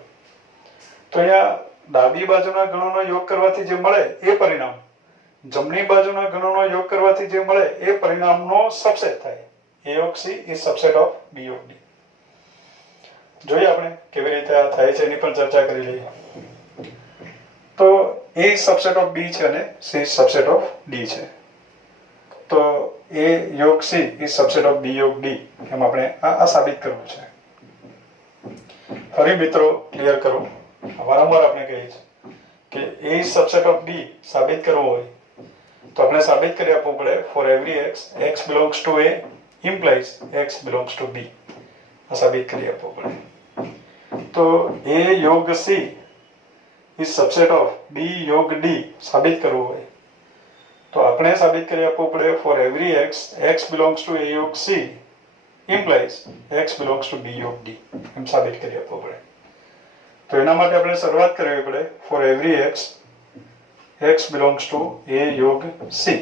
તો અહીંયા ડાબી બાજુના ગણોનો યોગ કરવાથી જે મળે એ પરિણામ જમણી બાજુના ગણોનો યોગ કરવાથી જે મળે એ પરિણામનો સબસેટ થાય. એ યોગ C is subset of B યોગ ડી. જોઈએ આપણે કેવી રીતે આ થાય છે એની પણ ચર્ચા કરી લઈએ. તો એ સબસેટ ઓફ બી છે અને સી સબસેટ ઓફ ડી છે તો એ યોગ C is subset of B યોગ ડી એમ આપણે આ સાબિત કરવું છે. ફરી મિત્રો ક્લિયર કરો. વારંવાર આપણે કહીએ છીએ કે એ સબસેટ ઓફ બી સાબિત કરવું હોય તો આપણે સાબિત કરી આપવું પડે for every x belongs to a implies x belongs to b. આ સાબિત કરી આપવું પડે. તો a યોગ c is subset of b યોગ d સાબિત કરવું હોય તો આપણે સાબિત કરી આપવું પડે for every x belongs to a યોગ c implies x belongs to b યોગ d એમ સાબિત કરી આપવું પડે. તો એના માટે આપણે શરૂઆત કરવી પડે for every x belongs to a યોગ c.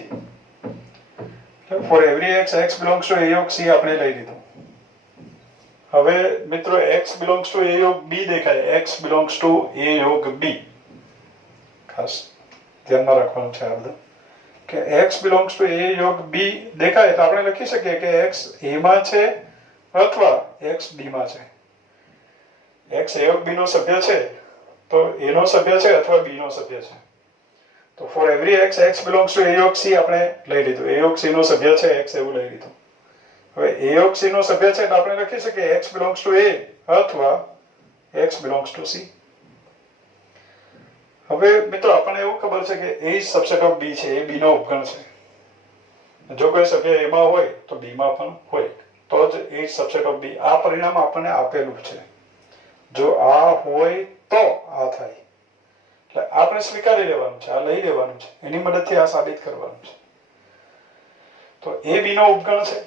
For every x belongs to a યોગ c આપણે લઈ લીધું. હવે મિત્રો x belongs to a યોગ b દેખાય. x belongs to a યોગ b ખાસ ધ્યાનમાં રાખવાનું છે આ બધું કે x belongs to a યોગ b દેખાય તો આપણે લખી શકીએ કે x a માં છે અથવા x b માં છે. x a યોગ b નો સભ્ય છે તો a નો સભ્ય છે અથવા b નો સભ્ય છે. તો for every x belongs to a યોગ c આપણે લઈ લીધું. a યોગ c નો સભ્ય છે x એવું લઈ લીધું. હવે a યોગ c નો સભ્ય છે તો આપણે લખી શકીએ x belongs to a અથવા x belongs to c. હવે મિત્રો આપણને એવું ખબર છે કે a is subset of b છે. એ b નો ઉપગણ છે. જો કોઈ સભ્ય a માં હોય તો b માં પણ હોય તો જ a is subset of b. આ પરિણામ આપણને આપેલું છે. જો આ હોય તો આ થાય એટલે આપણે સ્વીકારી લેવાનું છે. આ લઈ લેવાનું છે. એની મદદથી આ સાબિત કરવાનું છે. તો a b નો ઉપગણ છે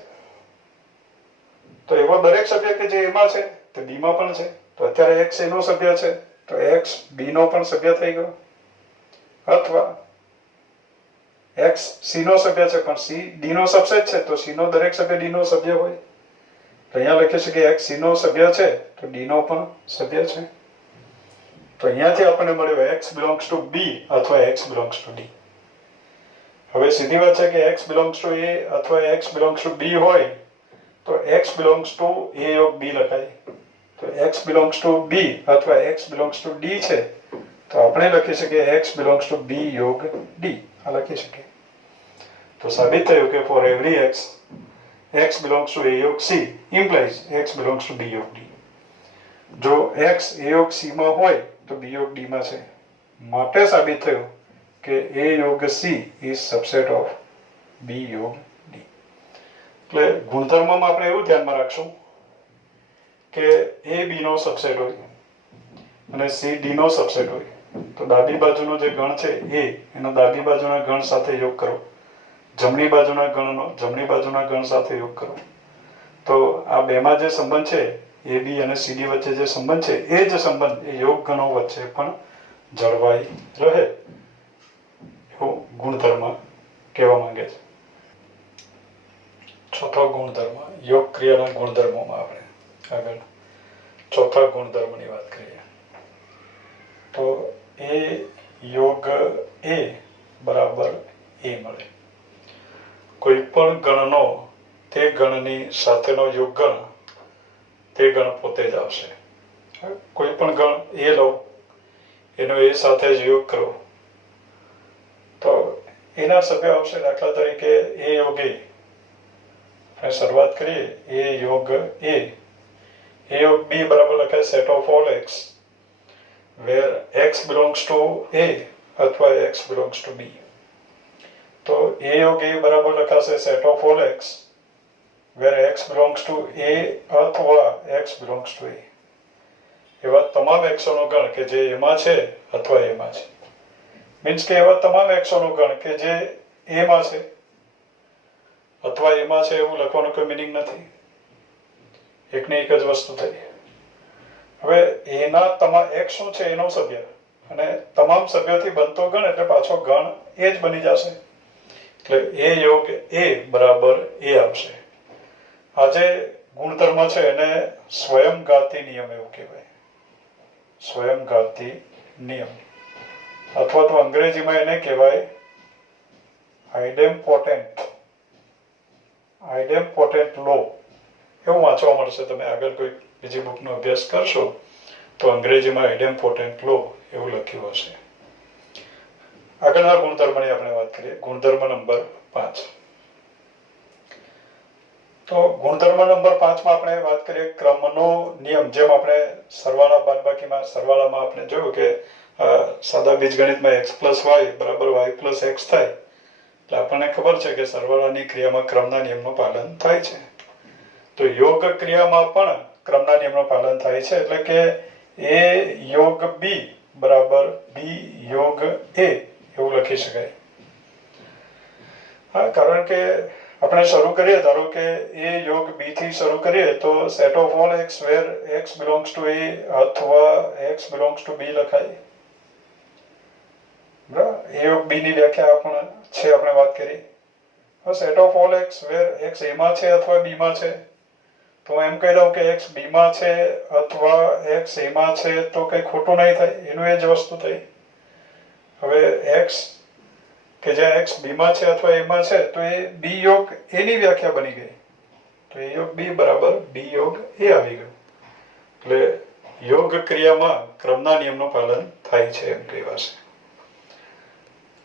તો એવો દરેક સભ્ય કે જે એમાં છે તે બી માં પણ છે. તો અત્યારે x a નો સભ્ય છે તો x b નો પણ સભ્ય થઈ ગયો અથવા x c નો સભ્ય છે પણ c d નો સબસેટ છે તો c નો દરેક સભ્ય d નો સભ્ય હોય. તો અહીંયા લખી શકીએ x c નો સભ્ય છે તો d નો પણ સભ્ય છે. તો અહીંયાથી આપણને મળ્યું x belongs to b અથવા x belongs to d. હવે સીધી વાત છે કે x belongs to a અથવા x belongs to b હોય તો x belongs to a યોગ b લખાય. તો x belongs to b અથવા x belongs to d છે તો આપણે લખી શકીએ x belongs to b યોગ d આ લખી શકીએ. તો સાબિત થયું કે for every x x belongs to a યોગ c implies x belongs to b યોગ d. જો x a યોગ c માં હોય તો b યોગ d માં છે, માટે સાબિત થયું કે a યોગ c is subset of b યોગ d. એટલે ગુણધર્મમાં આપણે એવું ધ્યાનમાં રાખશું કે a b નો સબસેટ હોય અને c d નો સબસેટ હોય તો ડાબી બાજુનો જે ગણ છે a એનો ડાબી બાજુના ગણ સાથે યોગ કરો, જમણી બાજુના ગણનો જમણી બાજુના ગણ સાથે યોગ કરો, તો આ બેમાં જે સંબંધ છે એ બી અને સીડી વચ્ચે જે સંબંધ છે એ જ સંબંધ એ યોગ ગણો વચ્ચે પણ જળવાઈ રહે એવો ગુણધર્મ કહેવા માંગે છે. ચોથો ગુણધર્મ યોગ ક્રિયાના ગુણધર્મોમાં આપણે આગળ ચોથા ગુણધર્મની વાત કરીએ તો એ યોગ એ બરાબર એ મળે. કોઈ પણ ગણનો તે ગણની સાથેનો યોગ ગણ તે ગણ પોતે જ આવશે. કોઈ પણ ગણ એ લો એનો એ સાથે જ યોગ કરો તો એના સભ્ય આવશે. દાખલા તરીકે એ યોગ એ શરૂઆત કરીએ એ યોગ એ યોગ બી બરાબર લખાય set of all X where X belongs to A અથવા એક્સ બિલોંગ્સ ટુ બી. તો એ યોગ એ બરાબર લખાશે set of all X where X belongs to A અથવા એક્સ બિલોંગ્સ ટુ એ. એવા તમામ એક્સોનો ગણ કે જે એમાં છે અથવા એમાં છે. મીન્સ કે એવા તમામ એક્સોનો ગણ કે જે એમાં છે અથવા એમાં છે એવું લખવાનો કોઈ મિનિંગ નથી. એકની એક જ વસ્તુ થઈ. હવે એના તમામ એક્સ શું છે એનો સભ્ય અને તમામ સભ્યોથી બનતો ગણ એટલે પાછો ગણ એ જ બની જશે. એટલે એ યોગ એ બરાબર એ આવશે. આ જે ગુણધર્મ છે એને સ્વયંઘાતી નિયમ એવું કહેવાય. સ્વયંઘાતી નિયમ અથવા તો અંગ્રેજીમાં એને કહેવાય આઇડેમ્પોટેન્ટ લો. એવું વાંચવા મળશે. તમે આગળ કોઈ બીજી બુકનો અભ્યાસ કરશો તો અંગ્રેજીમાં આઇડેમ્પોટેન્ટ લો એવું લખ્યું હશે. આગળના ગુણધર્મની આપણે વાત કરીએ. ગુણધર્મ નંબર 5. તો ગુણધર્મ નંબર 5 માં આપણે વાત કરીએ ક્રમનો નિયમ. જેમ આપણે સરવાળા બાદબાકીમાં સરવાળામાં આપણે જોયું કે સાદા બીજગણિતમાં x + y બરાબર y + x થાય એટલે આપણને ખબર છે કે સરવાળાની ક્રિયામાં ક્રમના નિયમનું પાલન થાય છે. તો યોગ ક્રિયામાં પણ ક્રમના નિયમનું પાલન થાય છે. એટલે કે a યોગ b બરાબર b યોગ a એવું લખી શકાય. હા, કારણ કે આપણે શરૂ કરીએ ધારો કે a યોગ b થી શરૂ કરીએ તો set of all X where X belongs to a અથવા એક્સ બિલોંગ્સ ટુ b લખાય. બરાબર, a યોગ b ની વ્યાખ્યા પણ છે આપણે વાત કરી. Set of all X where X a માં છે અથવા b માં છે તો એમ કહી દઉં કે એક્સ બી માં છે અથવા એક્સ એ માં છે તો કઈ ખોટું નહીં થાય. એનું એ જ વસ્તુ થઈ. હવે એક્સ કે જ્યાં એક્સ બી માં છે અથવા એ માં છે તો એ બી યોગ એની વ્યાખ્યા બની ગઈ. તો એ યોગ બી બરાબર બી યોગ એ આવી ગયું. એટલે યોગ ક્રિયામાં ક્રમના નિયમનું પાલન થાય છે એમ કહેવાશે.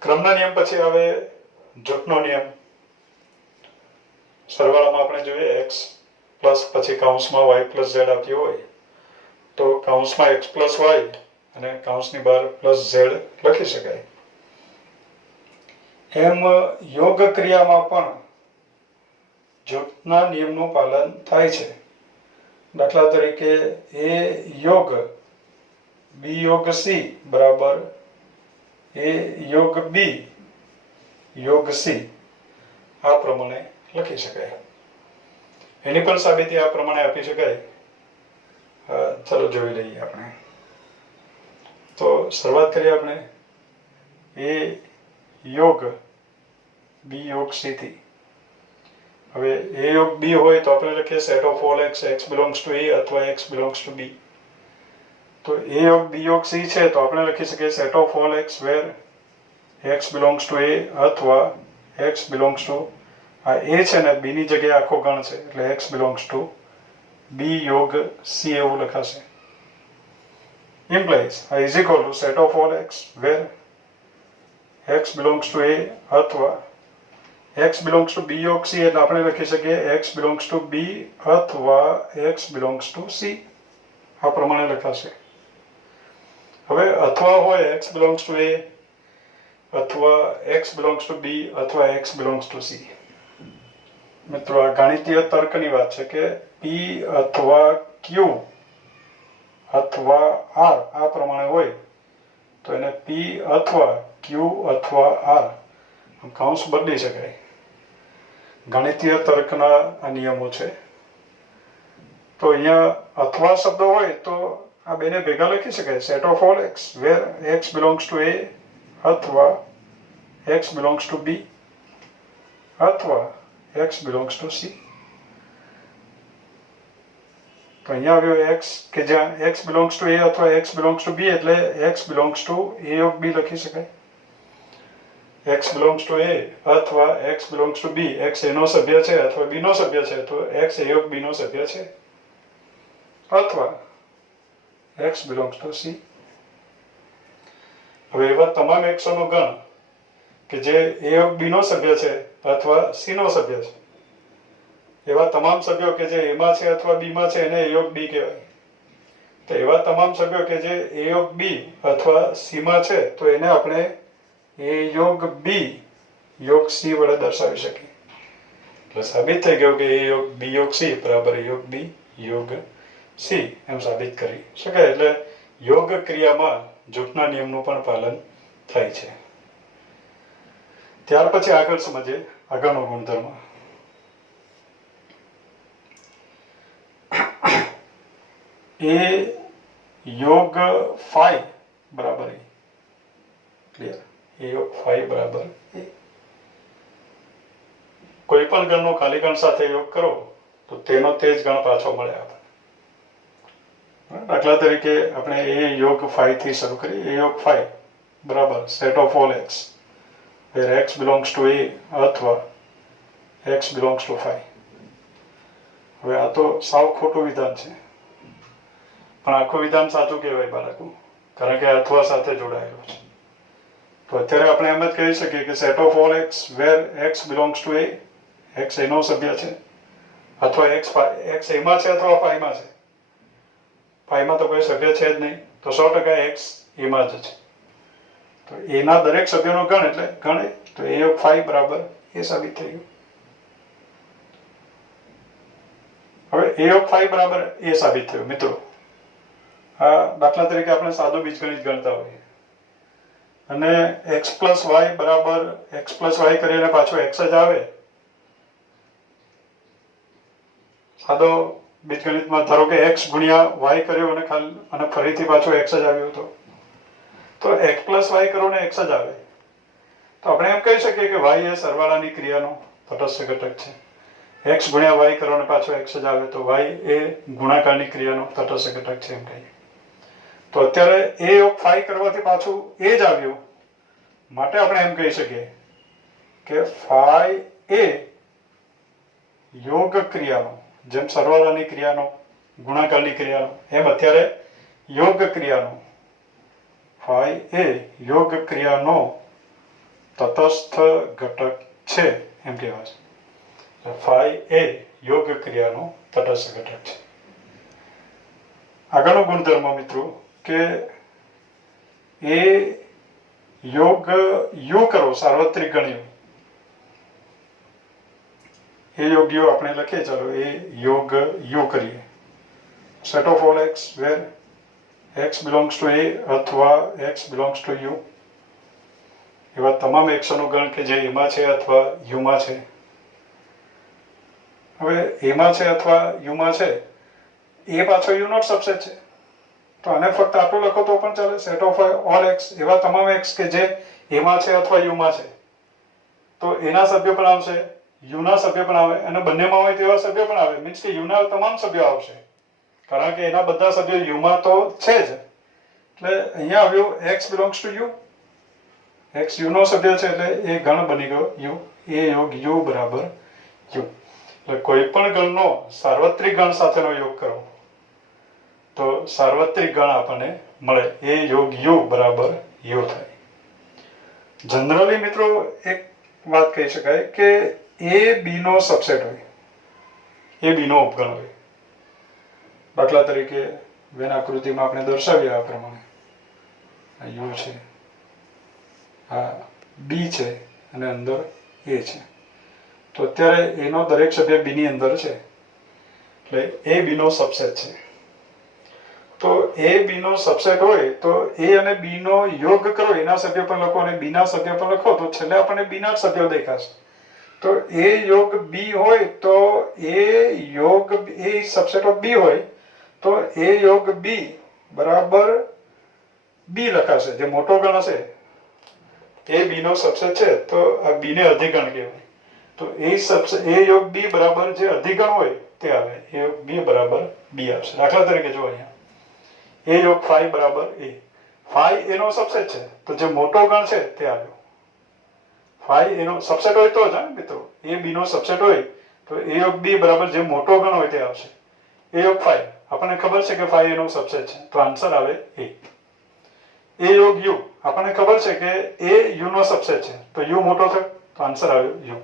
ક્રમના નિયમ પછી આવે જૂથનો નિયમ. સરવાળામાં આપણે જોઈએ એક્સ પ્લસ પછી કૌંસમાં y + z આપ્યું હોય તો કૌંસમાં x + y અને કૌંસની બહાર +z લખી શકાય. એમ યોગ ક્રિયામાં પણ જૂથના નિયમનું પાલન થાય છે. દાખલા તરીકે a યોગ b યોગ c બરાબર a યોગ b યોગ c આ પ્રમાણે લખી શકાય. એની પણ સાબિતી આ પ્રમાણે આપી શકાય. ચલો જોઈ લઈએ આપણે. તો શરૂઆત કરીએ આપણે a યોગ b યોગ c થી. હવે a યોગ b હોય તો આપણે લખીએ set of all x x belongs to a અથવા એક્સ બિલોંગ્સ ટુ b. તો a યોગ b યોગ c છે તો આપણે લખી શકીએ set of all X where X belongs to a અથવા એક્સ બિલોંગ્સ ટુ આ a છે ને b ની જગ્યાએ આખો ગણ છે એટલે x બિલોંગ્સ ટુ b યોગ c એવું લખાશે. implies આ is equal to set of all x where x belongs to a અથવા x બિલોંગ્સ ટુ b યોગ c એટલે આપણે લખી શકીએ x બિલોંગ્સ ટુ b અથવા x બિલોંગ્સ ટુ c આ પ્રમાણે લખાશે. હવે અથવા હોય x બિલોંગ્સ ટુ a અથવા x બિલોંગ્સ ટુ b અથવા x બિલોંગ્સ ટુ c. મિત્રો આ ગાણિતીય તર્કની વાત છે કે p અથવા q અથવા r આ પ્રમાણે હોય તો એને p અથવા q અથવા r કૌંસ બદલી શકાય. ગાણિતીય તર્કના આ નિયમો છે. તો અહીંયા અથવા શબ્દ હોય તો આ બેને ભેગા લખી શકાય. Set of all x where x belongs to a અથવા x બિલોંગ્સ ટુ b અથવા x બિલોંગ્સ ટુ c. તો અહીંયા આવ્યો x કે જ્યાં x બિલોંગ્સ ટુ a અથવા x બિલોંગ્સ ટુ b એટલે x બિલોંગ્સ ટુ a યોગ b લખી શકાય. x બિલોંગ્સ ટુ a અથવા x belongs to b x a નો સભ્ય છે અથવા b નો સભ્ય છે તો x a યોગ b નો સભ્ય છે અથવા x બિલોંગ્સ ટુ c. હવે એવા તમામ x નો ગણ કે જે a યોગ b નો સભ્ય છે અથવા c નો સભ્ય છે એવા તમામ સભ્યો કે જે a માં છે અથવા b માં છે એને a યોગ b કહેવાય. તો એવા તમામ સભ્યો કે જે a યોગ b અથવા c માં છે તો એને આપણે a યોગ b યોગ c વડે દર્શાવી શકીએ. એટલે સાબિત થઈ ગયું કે a યોગ b યોગ c બરાબર a યોગ b યોગ c એમ સાબિત કરી શકાય. એટલે યોગ ક્રિયામાં જૂથના નિયમનું પણ પાલન થાય છે. ત્યાર પછી આગળ સમજીએ આગળનો ગુણધર્મ. a યોગ phi બરાબર a. ક્લિયર? a યોગ phi બરાબર a. કોઈ પણ ગણનો ખાલી ગણ સાથે યોગ કરો તો તેનો તે જ ગણ પાછો મળે આપણને. દાખલા તરીકે આપણે a યોગ phi થી શરૂ કરીએ. a યોગ phi બરાબર set of all x where x belongs to a અથવા x belongs to phi. હવે આ તો સાવ ખોટું વિધાન છે પણ આખું વિધાન સાચું કહેવાય બાળકો, કારણ કે અથવા સાથે જોડાયેલું છે. તો અત્યારે આપણે એમ જ કહી શકીએ કે set of all x where x belongs to a x a નો સભ્ય છે અથવા x a માં છે અથવા phi માં છે. phi માં તો કોઈ સભ્ય છે જ નહીં તો 100% x a માં જ છે. તો a ના દરેક સભ્યોનો ગણ એટલે ગણ તો a યોગ phi બરાબર એ સાબિત થઈ ગયું. હવે a યોગ phi બરાબર એ સાબિત થયું. મિત્રો આ દાખલા તરીકે આપણે સાદું બીજગણિત ગણતા હોઈએ અને x પ્લસ y બરાબર x પ્લસ y કરીને પાછો x જ આવે. સાદો બીજગણિતમાં ધારો કે x ગુણ્યા y કર્યો અને ફરીથી પાછો x જ આવ્યો તો x પ્લસ y કરો ને x જ આવે. તો આપણે એમ કહી શકીએ કે y એ સરવાળાની ક્રિયાનો તટસ્થ ઘટક છે. x ગુણ્યા y કરો ને પાછો x જ આવે તો y એ ગુણાકારની ક્રિયાનો તટસ્થ ઘટક છે એમ કહીએ. તો અત્યારે a યોગ phi કરવાથી પાછું એ જ આવ્યું માટે આપણે એમ કહી શકીએ કે phi એ યોગ ક્રિયાનો, જેમ સરવાળાની ક્રિયાનો ગુણાકારની ક્રિયાનો એમ અત્યારે યોગ ક્રિયાનો phi એ યોગ ક્રિયાનો તટસ્થ ઘટક છે એમ કહેવાય છે. phi એ યોગ ક્રિયાનો તટસ્થ ઘટક છે. આગળનો ગુણધર્મ મિત્રો કે એ યોગ યુ કરો સાર્વત્રિક ગણ્યું. એ યોગ યુ આપણે લખીએ. ચાલો એ યોગ યુ કરીએ. Set of all x where x belongs to a અથવા x belongs to u એવા તમામ x નો ગણ કે જે એમાં છે અથવા u માં છે. હવે એમાં છે અથવા u માં છે એ પાછો u નોટ સબસેટ છે તો આને ફક્ત આટલું લખો તો પણ ચાલે. સેટ ઓફ ઓલ x એવા તમામ x કે જે એમાં છે અથવા u માં છે તો એના સભ્યો પણ આવશે, u ના સભ્ય પણ આવે અને બંનેમાં હોય તેવા સભ્યો પણ આવે. મીન્સ કે u ના તમામ સભ્યો આવશે કારણ કે એના બધા સભ્યો u માં તો છે જ. એટલે અહીંયા આવ્યું x belongs to u. x u નો સભ્ય છે એટલે એ ગણ બની ગયો u. એ યોગ u બરાબર u. એટલે કોઈ પણ ગણનો સાર્વત્રિક ગણ સાથેનો યોગ કરો તો સાર્વત્રિક ગણ આપણને મળે. એ યોગ u બરાબર u થાય. જનરલી મિત્રો એક વાત કહી શકાય કે એ બી નો સબસેટ હોય, એ બી નો ઉપગણ હોય. દાખલા તરીકે વેન આકૃતિમાં આપણે દર્શાવ્યા આ પ્રમાણે આ યુ છે, આ બી છે અને અંદર એ છે. તો અત્યારે એનો દરેક સભ્ય બી ની અંદર છે એટલે એ બી નો સબસેટ છે. તો એ બી નો સબસેટ હોય તો એ અને બી નો યોગ કરો, એના સભ્ય પર લખો અને બી ના સભ્ય પર લખો તો છેલ્લે આપણને બી ના સભ્યો દેખાશે. તો એ યોગ બી હોય તો એ યોગ એ સબસેટ ઓફ બી હોય તો એ યોગ બી બરાબર બી લખાશે. જે મોટો ગણ હશે એ બી નો સબસેટ છે તો આ બી ને અધિગણ કહેવાય. તો એ યોગ બી બરાબર જે અધિગણ હોય તે આવે. એ યોગ બી બરાબર બી આવશે. દાખલા તરીકે જો અહીંયા એ યોગ ફાઈ બરાબર એ, ફાઈ એનો સબસેટ છે તો જે મોટો ગણ છે તે આવ્યો. ફાઈ એનો સબસેટ હોય તો જ મિત્રો, એ બી નો સબસેટ હોય તો એ યોગ બી બરાબર જે મોટો ગણ હોય તે આવશે. એ યોગ ફાઈ, આપણને ખબર છે કે ફાઈ એનો સબસેટ છે તો આન્સર આવે એ. એ યોગ યુ, આપણને ખબર છે કે એ યુ નો સબસેટ છે તો યુ મોટો થયો તો આન્સર આવ્યો યુ.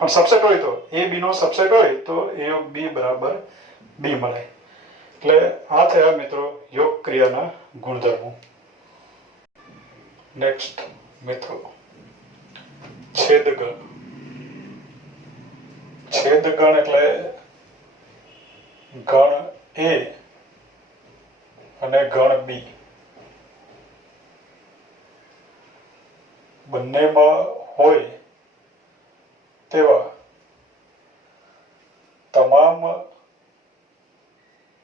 પણ સબસેટ હોય તો એ બી નો સબસેટ હોય તો એ યોગ બી બરાબર બી મળે. એટલે આ થયા મિત્રો યોગ ક્રિયાના ગુણધર્મો. નેક્સ્ટ મિત્રો છેદગણ. છેદગણ એટલે ગણ એ અને ગણ બી બંનેમાં હોય તેવા તમામ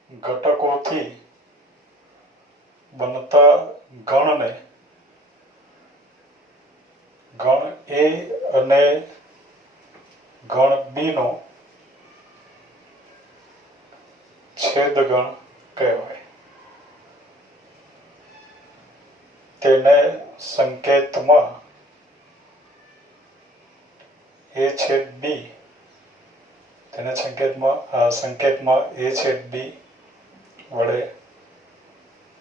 ઘટકોથી બનતા ગણને ગણ એ અને ગણ બી નો છેદગણ કહેવાય. તેને સંકેતમાં એ છેદ બી, તેને સંકેતમાં એ છેદ બી વડે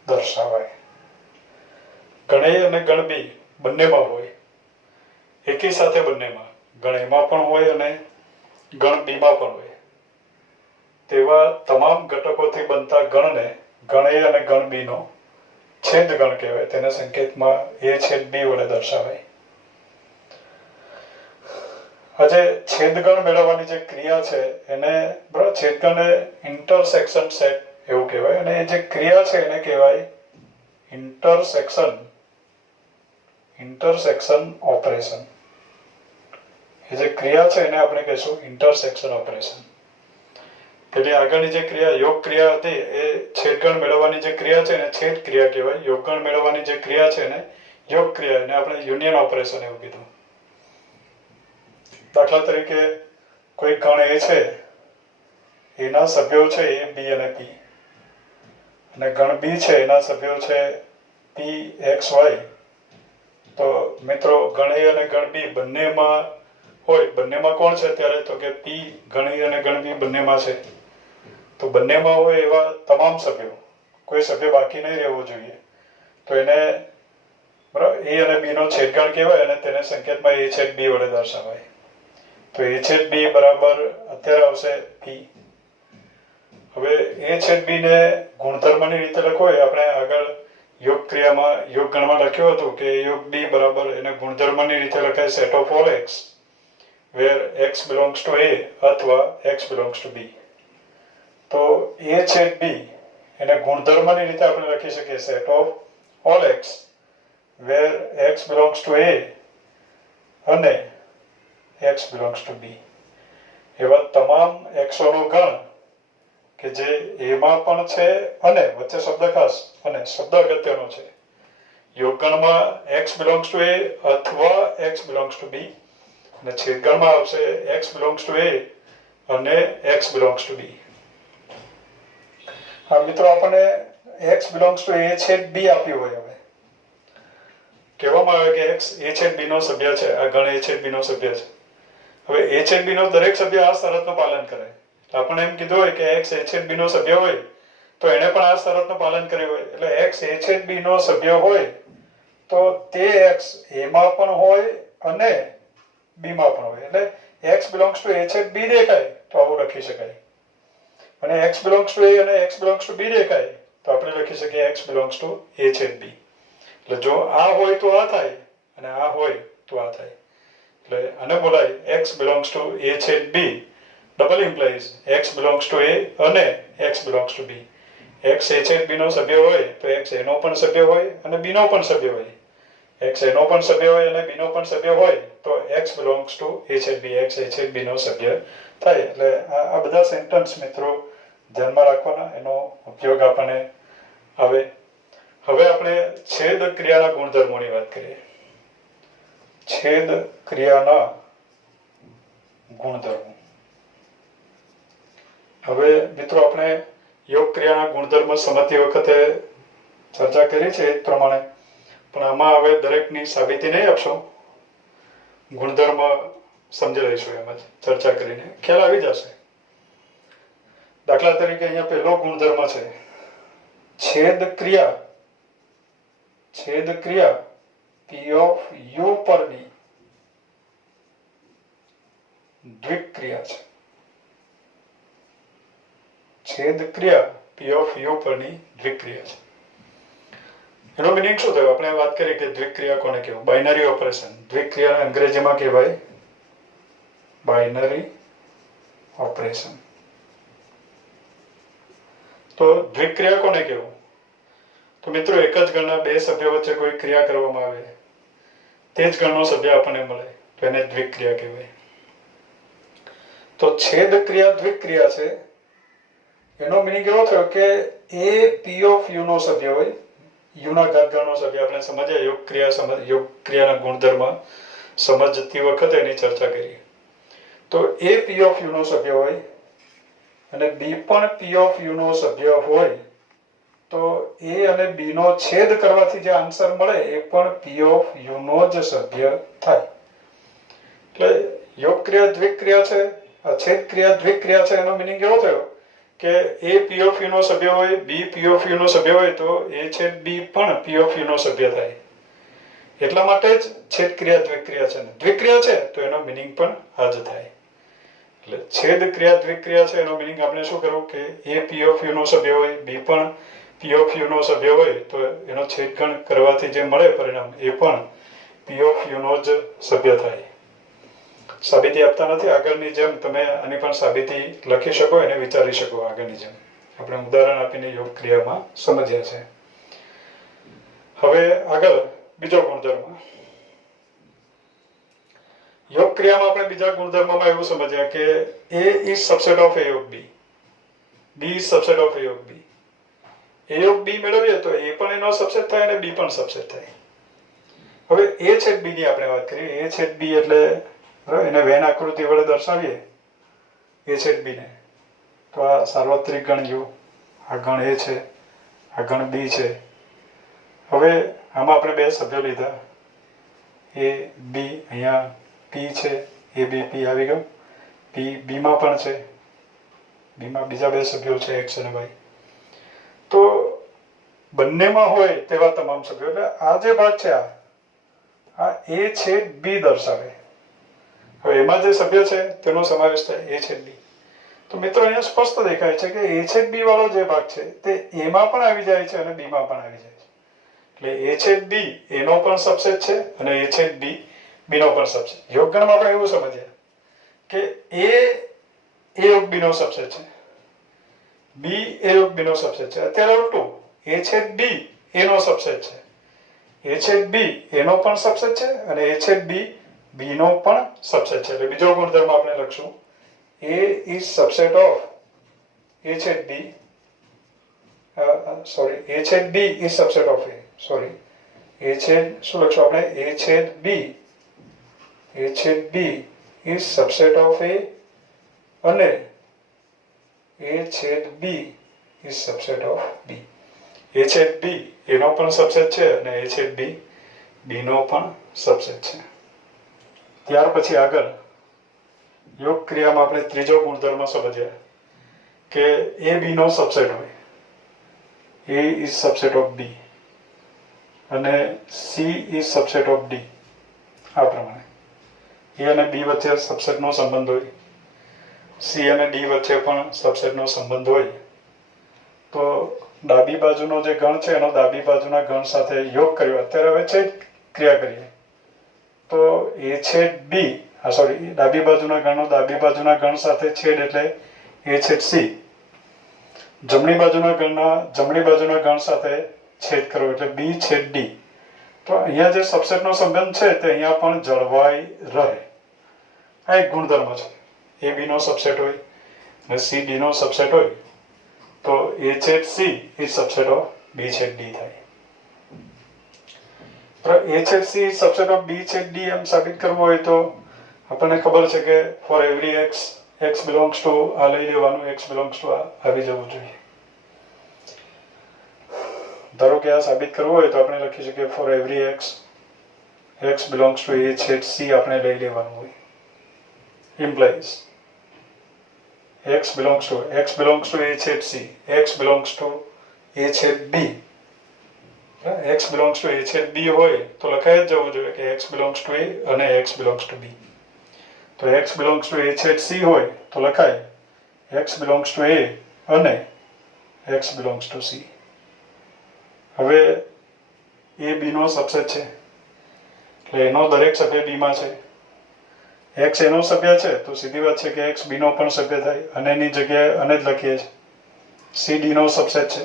દર્શાવાય. ગણ એ અને ગણ બી બંનેમાં હોય, એકી સાથે બંનેમાં, ગણ એમાં પણ હોય અને ગણ બીમાં પણ હોય તેવા તમામ ઘટકોથી બનતા ગણને ગણ એ અને ગણ બી નો છેદગણ કહેવાય. તેને સંકેતમાં એ છેદ બી વડે દર્શાવાય. આજે છેદગણ મેળવવાની જે ક્રિયા છે એને બરાબર છેદગણ ઇન્ટરસેક્શન સેટ એવું કહેવાય અને એ જે ક્રિયા છે એને કહેવાય ઇન્ટરસેક્શન ઓપરેશન. એ જે ક્રિયા છે એને આપણે કહીશું ઇન્ટરસેક્શન ઓપરેશન. એટલે આગળની જે ક્રિયા યોગ ક્રિયા હતી એ છેદગણ મેળવવાની જે ક્રિયા છે એને છેદ ક્રિયા કહેવાય. યોગગણ મેળવવાની જે ક્રિયા છે એને યોગ ક્રિયા, એને આપણે યુનિયન ઓપરેશન એવું કીધું. દાખલા તરીકે કોઈ ગણ એ છે, એના સભ્યો છે એ બી અને પી, અને ગણ બી છે એના સભ્યો છે પી એક્સ વાય. તો મિત્રો ગણ એ અને ગણ બી બંનેમાં હોય. બંનેમાં કોણ છે અત્યારે તો કે પી ગણ એ અને ગણ બી બંનેમાં છે. તો બંનેમાં હોય એવા તમામ સભ્યો, કોઈ સભ્ય બાકી નહીં રહેવો જોઈએ. તો એને બરાબર એ અને બી નો છેદગણ કહેવાય અને તેને સંકેતમાં એ છેદ બી વડે દર્શાવાય. તો એ છેદ બી બરાબર અત્યારે આવશે પી. હવે એ છેદ બી ને ગુણધર્મની રીતે લખો હોય, આપણે આગળ યોગ ક્રિયામાં યોગ ગણમાં લખ્યું હતું કે યોગ બી બરાબર એને ગુણધર્મની રીતે લખાય set of all X where X belongs to A અથવા એક્સ બિલોંગ્સ ટુ બી. તો એ છેદ બી એને ગુણધર્મની રીતે આપણે લખી શકીએ set of all X where X belongs to A અને એક્સ બિલોંગ્સ ટુ બી. એવા તમામ એક્સોનો ગણ કે જે એમાં પણ છે અને વચ્ચે શબ્દ ખાસ અને શબ્દ અગત્યનો છે. યોગગણમાં એક્સ બિલોંગ્સ ટુ એ અથવા એક્સ બિલોંગ્સ ટુ બી અને છેદગણમાં આવશે એક્સ બિલોંગ્સ ટુ એ અને એક્સ બિલોંગ્સ ટુ બી. હા મિત્રો, આપણને એક્સ બિલોંગ્સ ટુ એ છેદ બી આપ્યું હોય, હવે કહેવામાં આવે કે એક્સ એ છેદ બી નો સભ્ય છે, આ ગણ એ છેદ બી નો સભ્ય છે. હવે એ છેદ બી નો દરેક સભ્ય આ શરતનું પાલન કરે. આપણે એમ કીધું હોય કે એક્સ એ છેદ બી નો સભ્ય હોય તો એને પણ આ શરતનું પાલન કર્યું હોય. એટલે એક્સ એ છેદ બી નો સભ્ય હોય તો તે એક્સ એમાં પણ હોય અને બી માં પણ હોય. એટલે x બિલોંગ્સ ટુ a છેદ b દેખાય તો આવું લખી શકાય, અને x બિલોંગ્સ ટુ a અને x બિલોંગ્સ ટુ b દેખાય તો આપણે લખી શકીએ x બિલોંગ્સ ટુ a છેદ b. એટલે જો આ હોય તો આ થાય અને આ હોય તો આ થાય. એટલે આને બોલાય x બિલોંગ્સ ટુ a છેદ b double implies x belongs to a અને x belongs to b. x a છેદ b નો સભ્ય હોય તો x a નો પણ સભ્ય હોય અને b નો પણ સભ્ય હોય. x a નો પણ સભ્ય હોય અને b નો પણ સભ્ય હોય તો x બિલોંગ્સ ટુ a છેદ b, x a છેદ b નો સભ્ય થાય. એટલે આ બધા સેન્ટેન્સ મિત્રો ધ્યાનમાં રાખવાના, એનો ઉપયોગ આપણને આવે. હવે આપણે છેદ ક્રિયાના ગુણધર્મોની વાત કરીએ. છેદ ક્રિયાના ગુણધર્મો. હવે મિત્રો આપણે યોગ ક્રિયાના ગુણધર્મ સમજતી વખતે ચર્ચા કરી છે એ પ્રમાણે, પણ આમાં હવે દરેકની સાબિતી નહીં આપશો, ગુણધર્મ સમજી લઈશું એમ જ ચર્ચા કરીને ખ્યાલ આવી જશે. દાખલા તરીકે અહીંયા પહેલો ગુણધર્મ છે છેદ ક્રિયા. છેદ ક્રિયા P of U પરની દ્વિક્રિયા છે. છેદ ક્રિયા P of U પરની દ્વિક્રિયા છે. એનો મિનિંગ શું થયો? આપણે વાત કરી કે દ્વિક્રિયા કોને કહેવાય? Binary operation. દ્વિક્રિયાને અંગ્રેજીમાં કહેવાય બાઇનરી ઓપરેશન. તો દ્વિક્રિયા કોને કહેવું? તો મિત્રો એક જ ગણના બે સભ્યો વચ્ચે કોઈ ક્રિયા કરવામાં આવે તે જ ગણનો સભ્ય આપણને મળે તો એને દ્વિક્રિયા કહેવાય. તો છેદ ક્રિયા દ્વિક્રિયા છે. એનો મિનિંગ એવો થયો કે એ P of U નો સભ્ય હોય, U ના ઘાતગણનો સભ્ય. આપણે સમજ્યા યોગ ક્રિયાના ગુણધર્મ સમજતી વખતે એની ચર્ચા કરી. તો એ P of U નો સભ્ય હોય અને B પણ P of U નો સભ્ય હોય તો A અને B નો છેદ કરવાથી જે આન્સર મળે એ પણ P of U નો જ સભ્ય થાય. એટલે યોગ ક્રિયા દ્વિક્રિયા છે, આ છેદ ક્રિયા દ્વિક્રિયા છે. એનો મિનિંગ એવો થયો કે A P of U નો સભ્ય હોય, B P of U નો સભ્ય હોય તો A છેદ B પણ P of U નો સભ્ય થાય. એટલા માટે જ છેદ ક્રિયા દ્વિક્રિયા છે. દ્વિક્રિયા છે તો એનો મિનિંગ પણ આ જ થાય. એટલે છેદ ક્રિયા દ્વિક્રિયા છે એનો મિનિંગ આપણે શું કરવું કે A P of U નો સભ્ય હોય, B પણ P of U નો સભ્ય હોય તો એનો છેદગણ કરવાથી જે મળે પરિણામ એ પણ P of U નો જ સભ્ય થાય. સાબિતી આપતા નથી. આગળની જેમ તમે આની પણ સાબિતી લખી શકો, એને વિચારી શકો. આગળની જેમ આપણે ઉદાહરણ આપીને યોગ ક્રિયામાં સમજ્યા છે. હવે આગળ બીજો ગુણધર્મ. યોગ ક્રિયામાં આપણે બીજા ગુણધર્મમાં એવું સમજ્યા કે A is subset of A of B, B is subset of A of B. A of B મેળવીએ તો A પણ એનો સબસેટ થાય અને B પણ સબસેટ થાય. હવે A છેદ B ની આપણે વાત કરીએ. A છેદ B એટલે એને વેન આકૃતિ વડે દર્શાવીએ A છેદ B ને તો આ સાર્વત્રિક ગણ U, આ ગણ A છે, આ ગણ B છે. હવે આમાં આપણે બે સભ્યો લીધા A B, અહીંયા P છે, A B P આવી ગયું. P B માં પણ છે, B માં બીજા બે સભ્યો છે X અને Y. તો બંનેમાં હોય તેવા તમામ સભ્યો. એટલે આ જે ભાગ છે આ A છેદ B દર્શાવે. હવે એમાં જે સભ્ય છે તેનો સમાવેશ થાય A છેદ B. તો મિત્રો અહીંયા સ્પષ્ટ દેખાય છે કે A છેદ B વાળો જે ભાગ છે તે A માં પણ આવી જાય છે અને B માં પણ આવી જાય છે. એટલે A છેદ B A નો પણ સબસેટ છે અને A છેદ B B નો પણ સબસેટ. યોગગણમાં આપણે એવું સમજ્યા કે A of B નો સબસેટ છે, B A of B નો સબસેટ છે. અત્યારે ઉલટું A છેદ B A નો સબસેટ છે, A છેદ B A નો પણ સબસેટ છે અને A છેદ B B નો પણ સબસેટ છે. એટલે બીજો ગુણધર્મ આપણે લખશું A is subset of A છેદ B, A છેદ B is subset of A. A છેદ શું લખશું આપણે? A છેદ B is subset of A અને A છેદ B is subset of B. A છેદ B A નો પણ સબસેટ છે અને A છેદ B B નો પણ સબસેટ છે. ત્યાર પછી આગળ યોગ ક્રિયામાં આપણે ત્રીજો ગુણધર્મ સમજ્યા કે A B નો સબસેટ હોય, A is subset of B અને C is subset of D. આ પ્રમાણે એ અને બી વચ્ચે સબસેટનો સંબંધ હોય, સી અને ડી વચ્ચે પણ સબસેટનો સંબંધ હોય, તો ડાબી બાજુનો જે ગણ છે એનો ડાબી બાજુના ગણ સાથે યોગ કર્યો. અત્યારે હવે છેદ ક્રિયા કરીએ તો એ છેદ બી સોરી ડાબી બાજુના ગણનો ડાબી બાજુના ગણ સાથે છેદ એટલે એ છેદ સી, જમણી બાજુના ગણ સાથે છેદ કરો એટલે બી છેદ ડી. તો અહીંયા જે સબસેટનો સંબંધ છે તે અહીંયા પણ જળવાઈ રહે. આ એક ગુણધર્મ છે. એ બી નો સબસેટ હોય અને સી ડી નો સબસેટ હોય તો એ છેદ C is subset of B છેદ ડી થાય. એ છેદ સી સબસેટ ઓફ બી છેદ ડી એમ સાબિત કરવું હોય તો આપણને ખબર છે કે four every X belongs to આ લઈ લેવાનું, એક્સ બિલોંગ્સ ટુ આ આવી જવું જોઈએ. ધારો કે આ સાબિત કરવું હોય તો આપણે લખી શકીએ for every X belongs to A છેદ સી આપણે લઈ લેવાનું હોય. Implies x belongs to a છેદ c, x belongs to a છેદ b. x belongs to a છેદ b હોય તો લખાઈ જ જવું જોઈએ કે x belongs to a અને x belongs to b. તો x belongs to a છેદ c હોય તો લખાય x belongs to a અને x belongs to c. હવે એ b નો સબસેટ છે એટલે એનો દરેક સભ્ય b માં છે. x એનો સભ્ય છે તો સીધી વાત છે કે x b નો પણ સભ્ય થાય અને એની જગ્યાએ અને જ લખીએ છીએ. c d નો સબસેટ છે,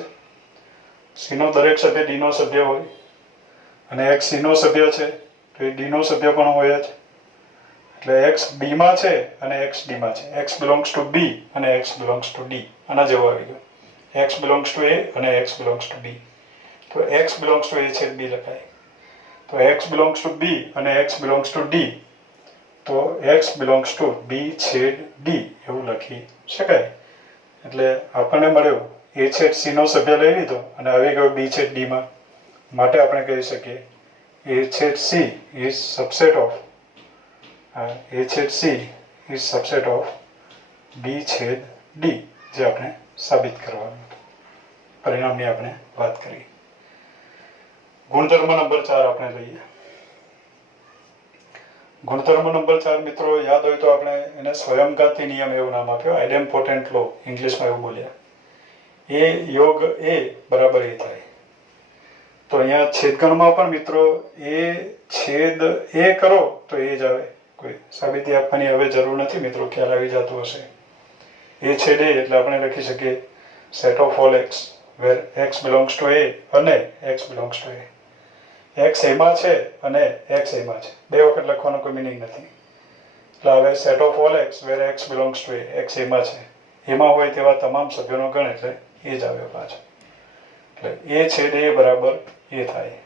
c નો દરેક સભ્ય d નો સભ્ય હોય અને x c નો સભ્ય છે તો એ d નો સભ્ય પણ હોય જ. એટલે x b માં છે અને x d માં છે. x belongs to b અને x belongs to d. આના જેવો આવી ગયો. x belongs to a અને x belongs to b. તો x belongs to a છેદ b લખાય. તો x belongs to b અને x belongs to d તો x belongs to b છેદ d એવું લખી શકાય. એટલે આપણને મળ્યો a છેદ c નો સભ્ય લઈ લીધો અને આવી ગયો b છેદ d માં. માટે આપણે કહી શકીએ a છેદ c is subset of b છેદ d, જે આપણે સાબિત કરવાનું પરિણામની આપણે વાત કરી. ગુણધર્મ નંબર 4 આપણે લઈએ. ગુણધર્મ નંબર 4 મિત્રો યાદ હોય તો આપણે એને સ્વયંઘાતી નિયમ એવું નામ આપ્યું, આઇડેમ્પોટેન્ટ લો ઇંગ્લિશમાં એવું બોલ્યા. એ યોગ એ બરાબર એ થાય. તો અહીંયા છેદગણમાં પણ મિત્રો એ છેદ એ કરો તો એ જ આવે. કોઈ સાબિતી આપવાની હવે જરૂર નથી મિત્રો, ખ્યાલ આવી જતું હશે. એ છેદ એ એટલે આપણે લખી શકીએ set of all X where X belongs to A અને X belongs to A. X એમાં છે અને એક્સ એમાં છે, બે વખત લખવાનો કોઈ મિનિંગ નથી. એટલે હવે set of all X where X belongs to A, X એમાં છે, એમાં હોય તેવા તમામ સભ્યોનો ગણ એટલે એ જ આવ્યો પાછો. એટલે એ છેદ એ બરાબર એ થાય.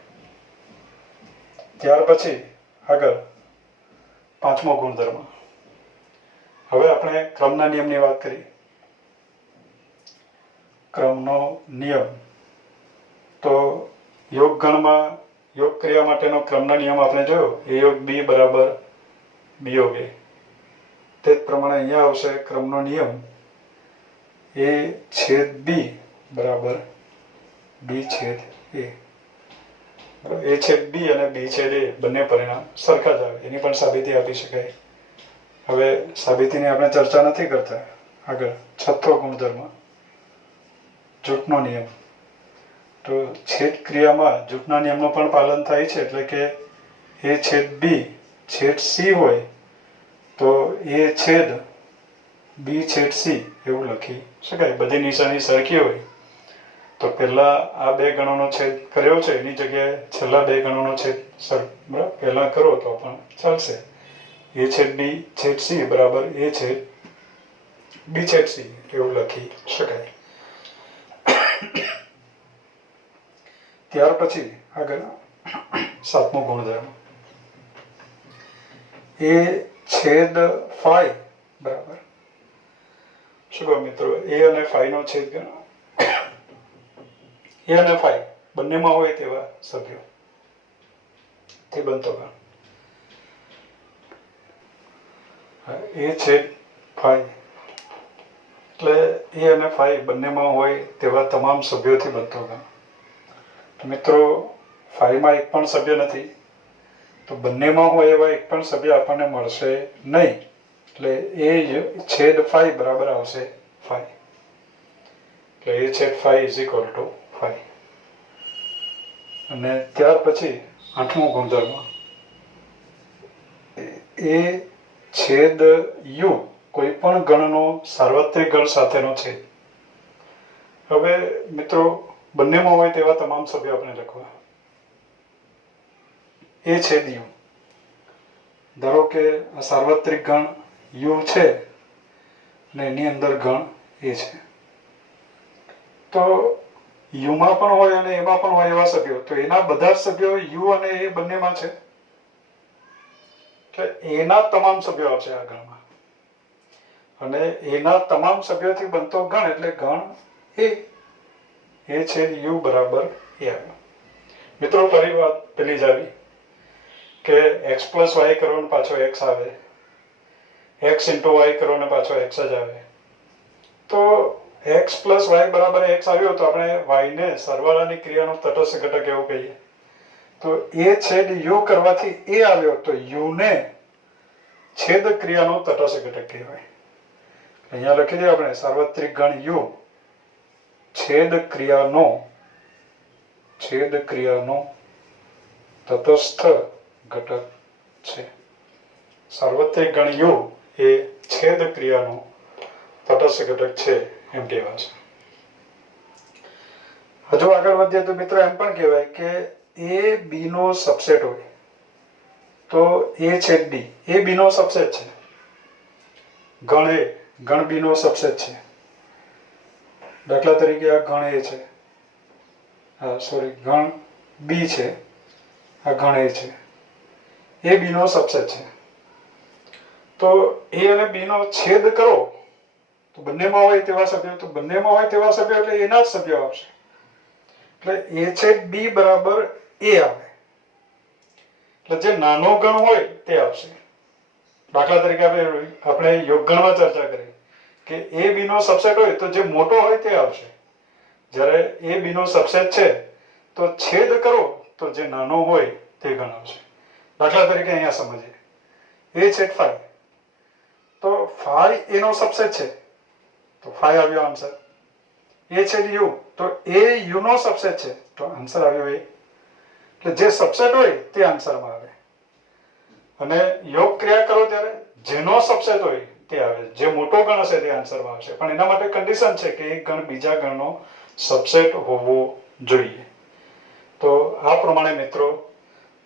ત્યાર પછી આગળ પાંચમો ગુણધર્મ. હવે આપણે ક્રમના નિયમની વાત કરી. ક્રમનો નિયમ તો યોગ ગણમાં યોગ ક્રિયા માટેનો ક્રમનો નિયમ આપણે જોયો, એ યોગ બી બરાબર બી યોગ એ. તે જ પ્રમાણે અહીંયા આવશે ક્રમનો નિયમ એ છેદ બી બરાબર બી છેદ એ. એ છેદ બી અને બી છેદ એ બંને પરિણામ સરખા જ આવે, એની પણ સાબિતી આપી શકાય. હવે સાબિતીની આપણે ચર્ચા નથી કરતા. આગળ છઠ્ઠો ગુણધર્મ જૂથનો નિયમ. તો છેદ ક્રિયામાં જૂથના નિયમનું પણ પાલન થાય છે. એટલે કે એ છેદ બી છેદ સી હોય તો એ છેદ બી છેદ સી એવું લખી શકાય. બધી નિશાની સરખી હોય તો પહેલા આ બે ગણોનો છેદ કર્યો છે એની જગ્યાએ છેલ્લા બે ગણોનો છેદ પહેલા કરો તો પણ ચાલશે. એ છેદ બી છેદ સી બરાબર એ છેદ બી છેદ સી એવું લખી શકાય. ત્યાર પછી આગળ સાતમો ગુણધર્મ એ છેદ ફાઈ બરાબર શું કહો મિત્રો, એ અને ફાઈ નો છેદ ગણ એ અને ફાઈ બંનેમાં હોય તેવા સભ્યો તે બનતો ગણ. એ છેદ ફાઈ એટલે એ અને ફાઈ બંનેમાં હોય તેવા તમામ સભ્યોથી બનતો ગણ. મિત્રો ફાઈમાં એક પણ સભ્ય નથી તો બંનેમાં હોય એવા એક પણ સભ્ય આપણને મળશે નહીં. એટલે એ છેદ ફાઈ બરાબર આવશે ફાઈ. એટલે એ છેદ phi is equal to phi. અને ત્યાર પછી 8મો ગુણધર્મ, એ છેદ યુ કોઈ પણ ગણનો સાર્વત્રિક ગણ સાથેનો છેદ. હવે મિત્રો બંનેમાં હોય તેવા તમામ સભ્યો આપણે લખવા. એ છેદ યુ, ધારો કે આ સાર્વત્રિક ગણ યુ છે અને એની અંદર ગણ એ છે. તો યુમાં પણ હોય અને એમાં પણ હોય એવા સભ્યો, તો એના બધા સભ્યો યુ અને એ બંનેમાં છે. એટલે એના તમામ સભ્યો આવશે આ ગણમાં, અને એના તમામ સભ્યોથી બનતો ગણ એટલે ગણ એ છેદ યુ બરાબર એ આવ્યો. મિત્રો ફરી વાત પેલી જ આવી કે x પ્લસ વાય કરો ને પાછો x આવે, x ઇન્ટુ વાય કરો ને પાછો x જ આવે. તો x પ્લસ વાય બરાબર x આવ્યો તો આપણે y ને સરવાળાની ક્રિયાનો તટસ્થ ઘટક એવું કહીએ. તો એ છેદ યુ કરવાથી એ આવ્યો તો યુ ને છેદ ક્રિયાનો તટસ્થ ઘટક કહેવાય. અહીંયા લખી દઈએ આપણે સાર્વત્રિક ગણ યુ છેદ ક્રિયાનો તટસ્થ ઘટક છે. સાર્વત્રિક ગણ યુ એ છેદ ક્રિયાનો તટસ્થ ઘટક છે એમ કહેવાય છે. હજુ આગળ વધીએ તો મિત્રો એમ પણ કહેવાય કે એ બી નો સબસેટ હોય તો એ છેદ બી એ બી નો સબસેટ છે. ગણ બી નો સબસેટ છે. દાખલા તરીકે આ ગણ એ છે, ગણ બી છે, આ ગણ એ છે, એ બી નો સબસેટ છે. તો એ અને બી નો છેદ કરો તો બંનેમાં હોય તેવા સભ્યો, તો બંનેમાં હોય તેવા સભ્યો એટલે એના જ સભ્યો આવશે. એટલે એ છેદ બી બરાબર એ આવે. એટલે જે નાનો ગણ હોય તે આવશે. દાખલા તરીકે આપણે યોગ ગણમાં ચર્ચા કરી કે એ બી નો સબસેટ હોય તો જે મોટો હોય તે આવશે. જ્યારે એ બી નો સબસેટ છે તો છેદ કરો તો જે નાનો હોય તે ગણ આવશે. દાખલા તરીકે અહીંયા સમજીએ, એ છેદ ફાઈ, તો ફાઈ એનો સબસેટ છે તો ફાઈ આવ્યો આન્સર. એ છેદ યુ, તો એ યુ નો સબસેટ છે તો આન્સર આવ્યો એ. એટલે જે સબસેટ હોય તે આન્સરમાં આવે. અને યોગ ક્રિયા કરો ત્યારે જેનો સબસેટ હોય તે આવે, જે મોટો ગણ હશે તે આન્સરમાં આવશે. પણ એના માટે કન્ડિશન છે કે એક ગણ બીજા ગણનો સબસેટ હોવો જોઈએ. તો આ પ્રમાણે મિત્રો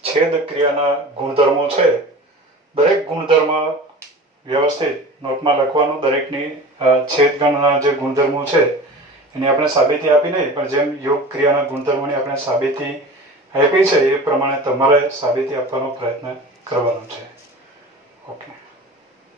છેદ ક્રિયાના ગુણધર્મો છે. દરેક ગુણધર્મ વ્યવસ્થિત નોટમાં લખવાનું. દરેકની છેદ ગણના જે ગુણધર્મો છે એની આપણે સાબિતી આપી નહીં, પણ જેમ યોગ ક્રિયાના ગુણધર્મોની આપણે સાબિતી આપી છે એ પ્રમાણે તમારે સાબિતી આપવાનો પ્રયત્ન કરવાનો છે. ઓકે.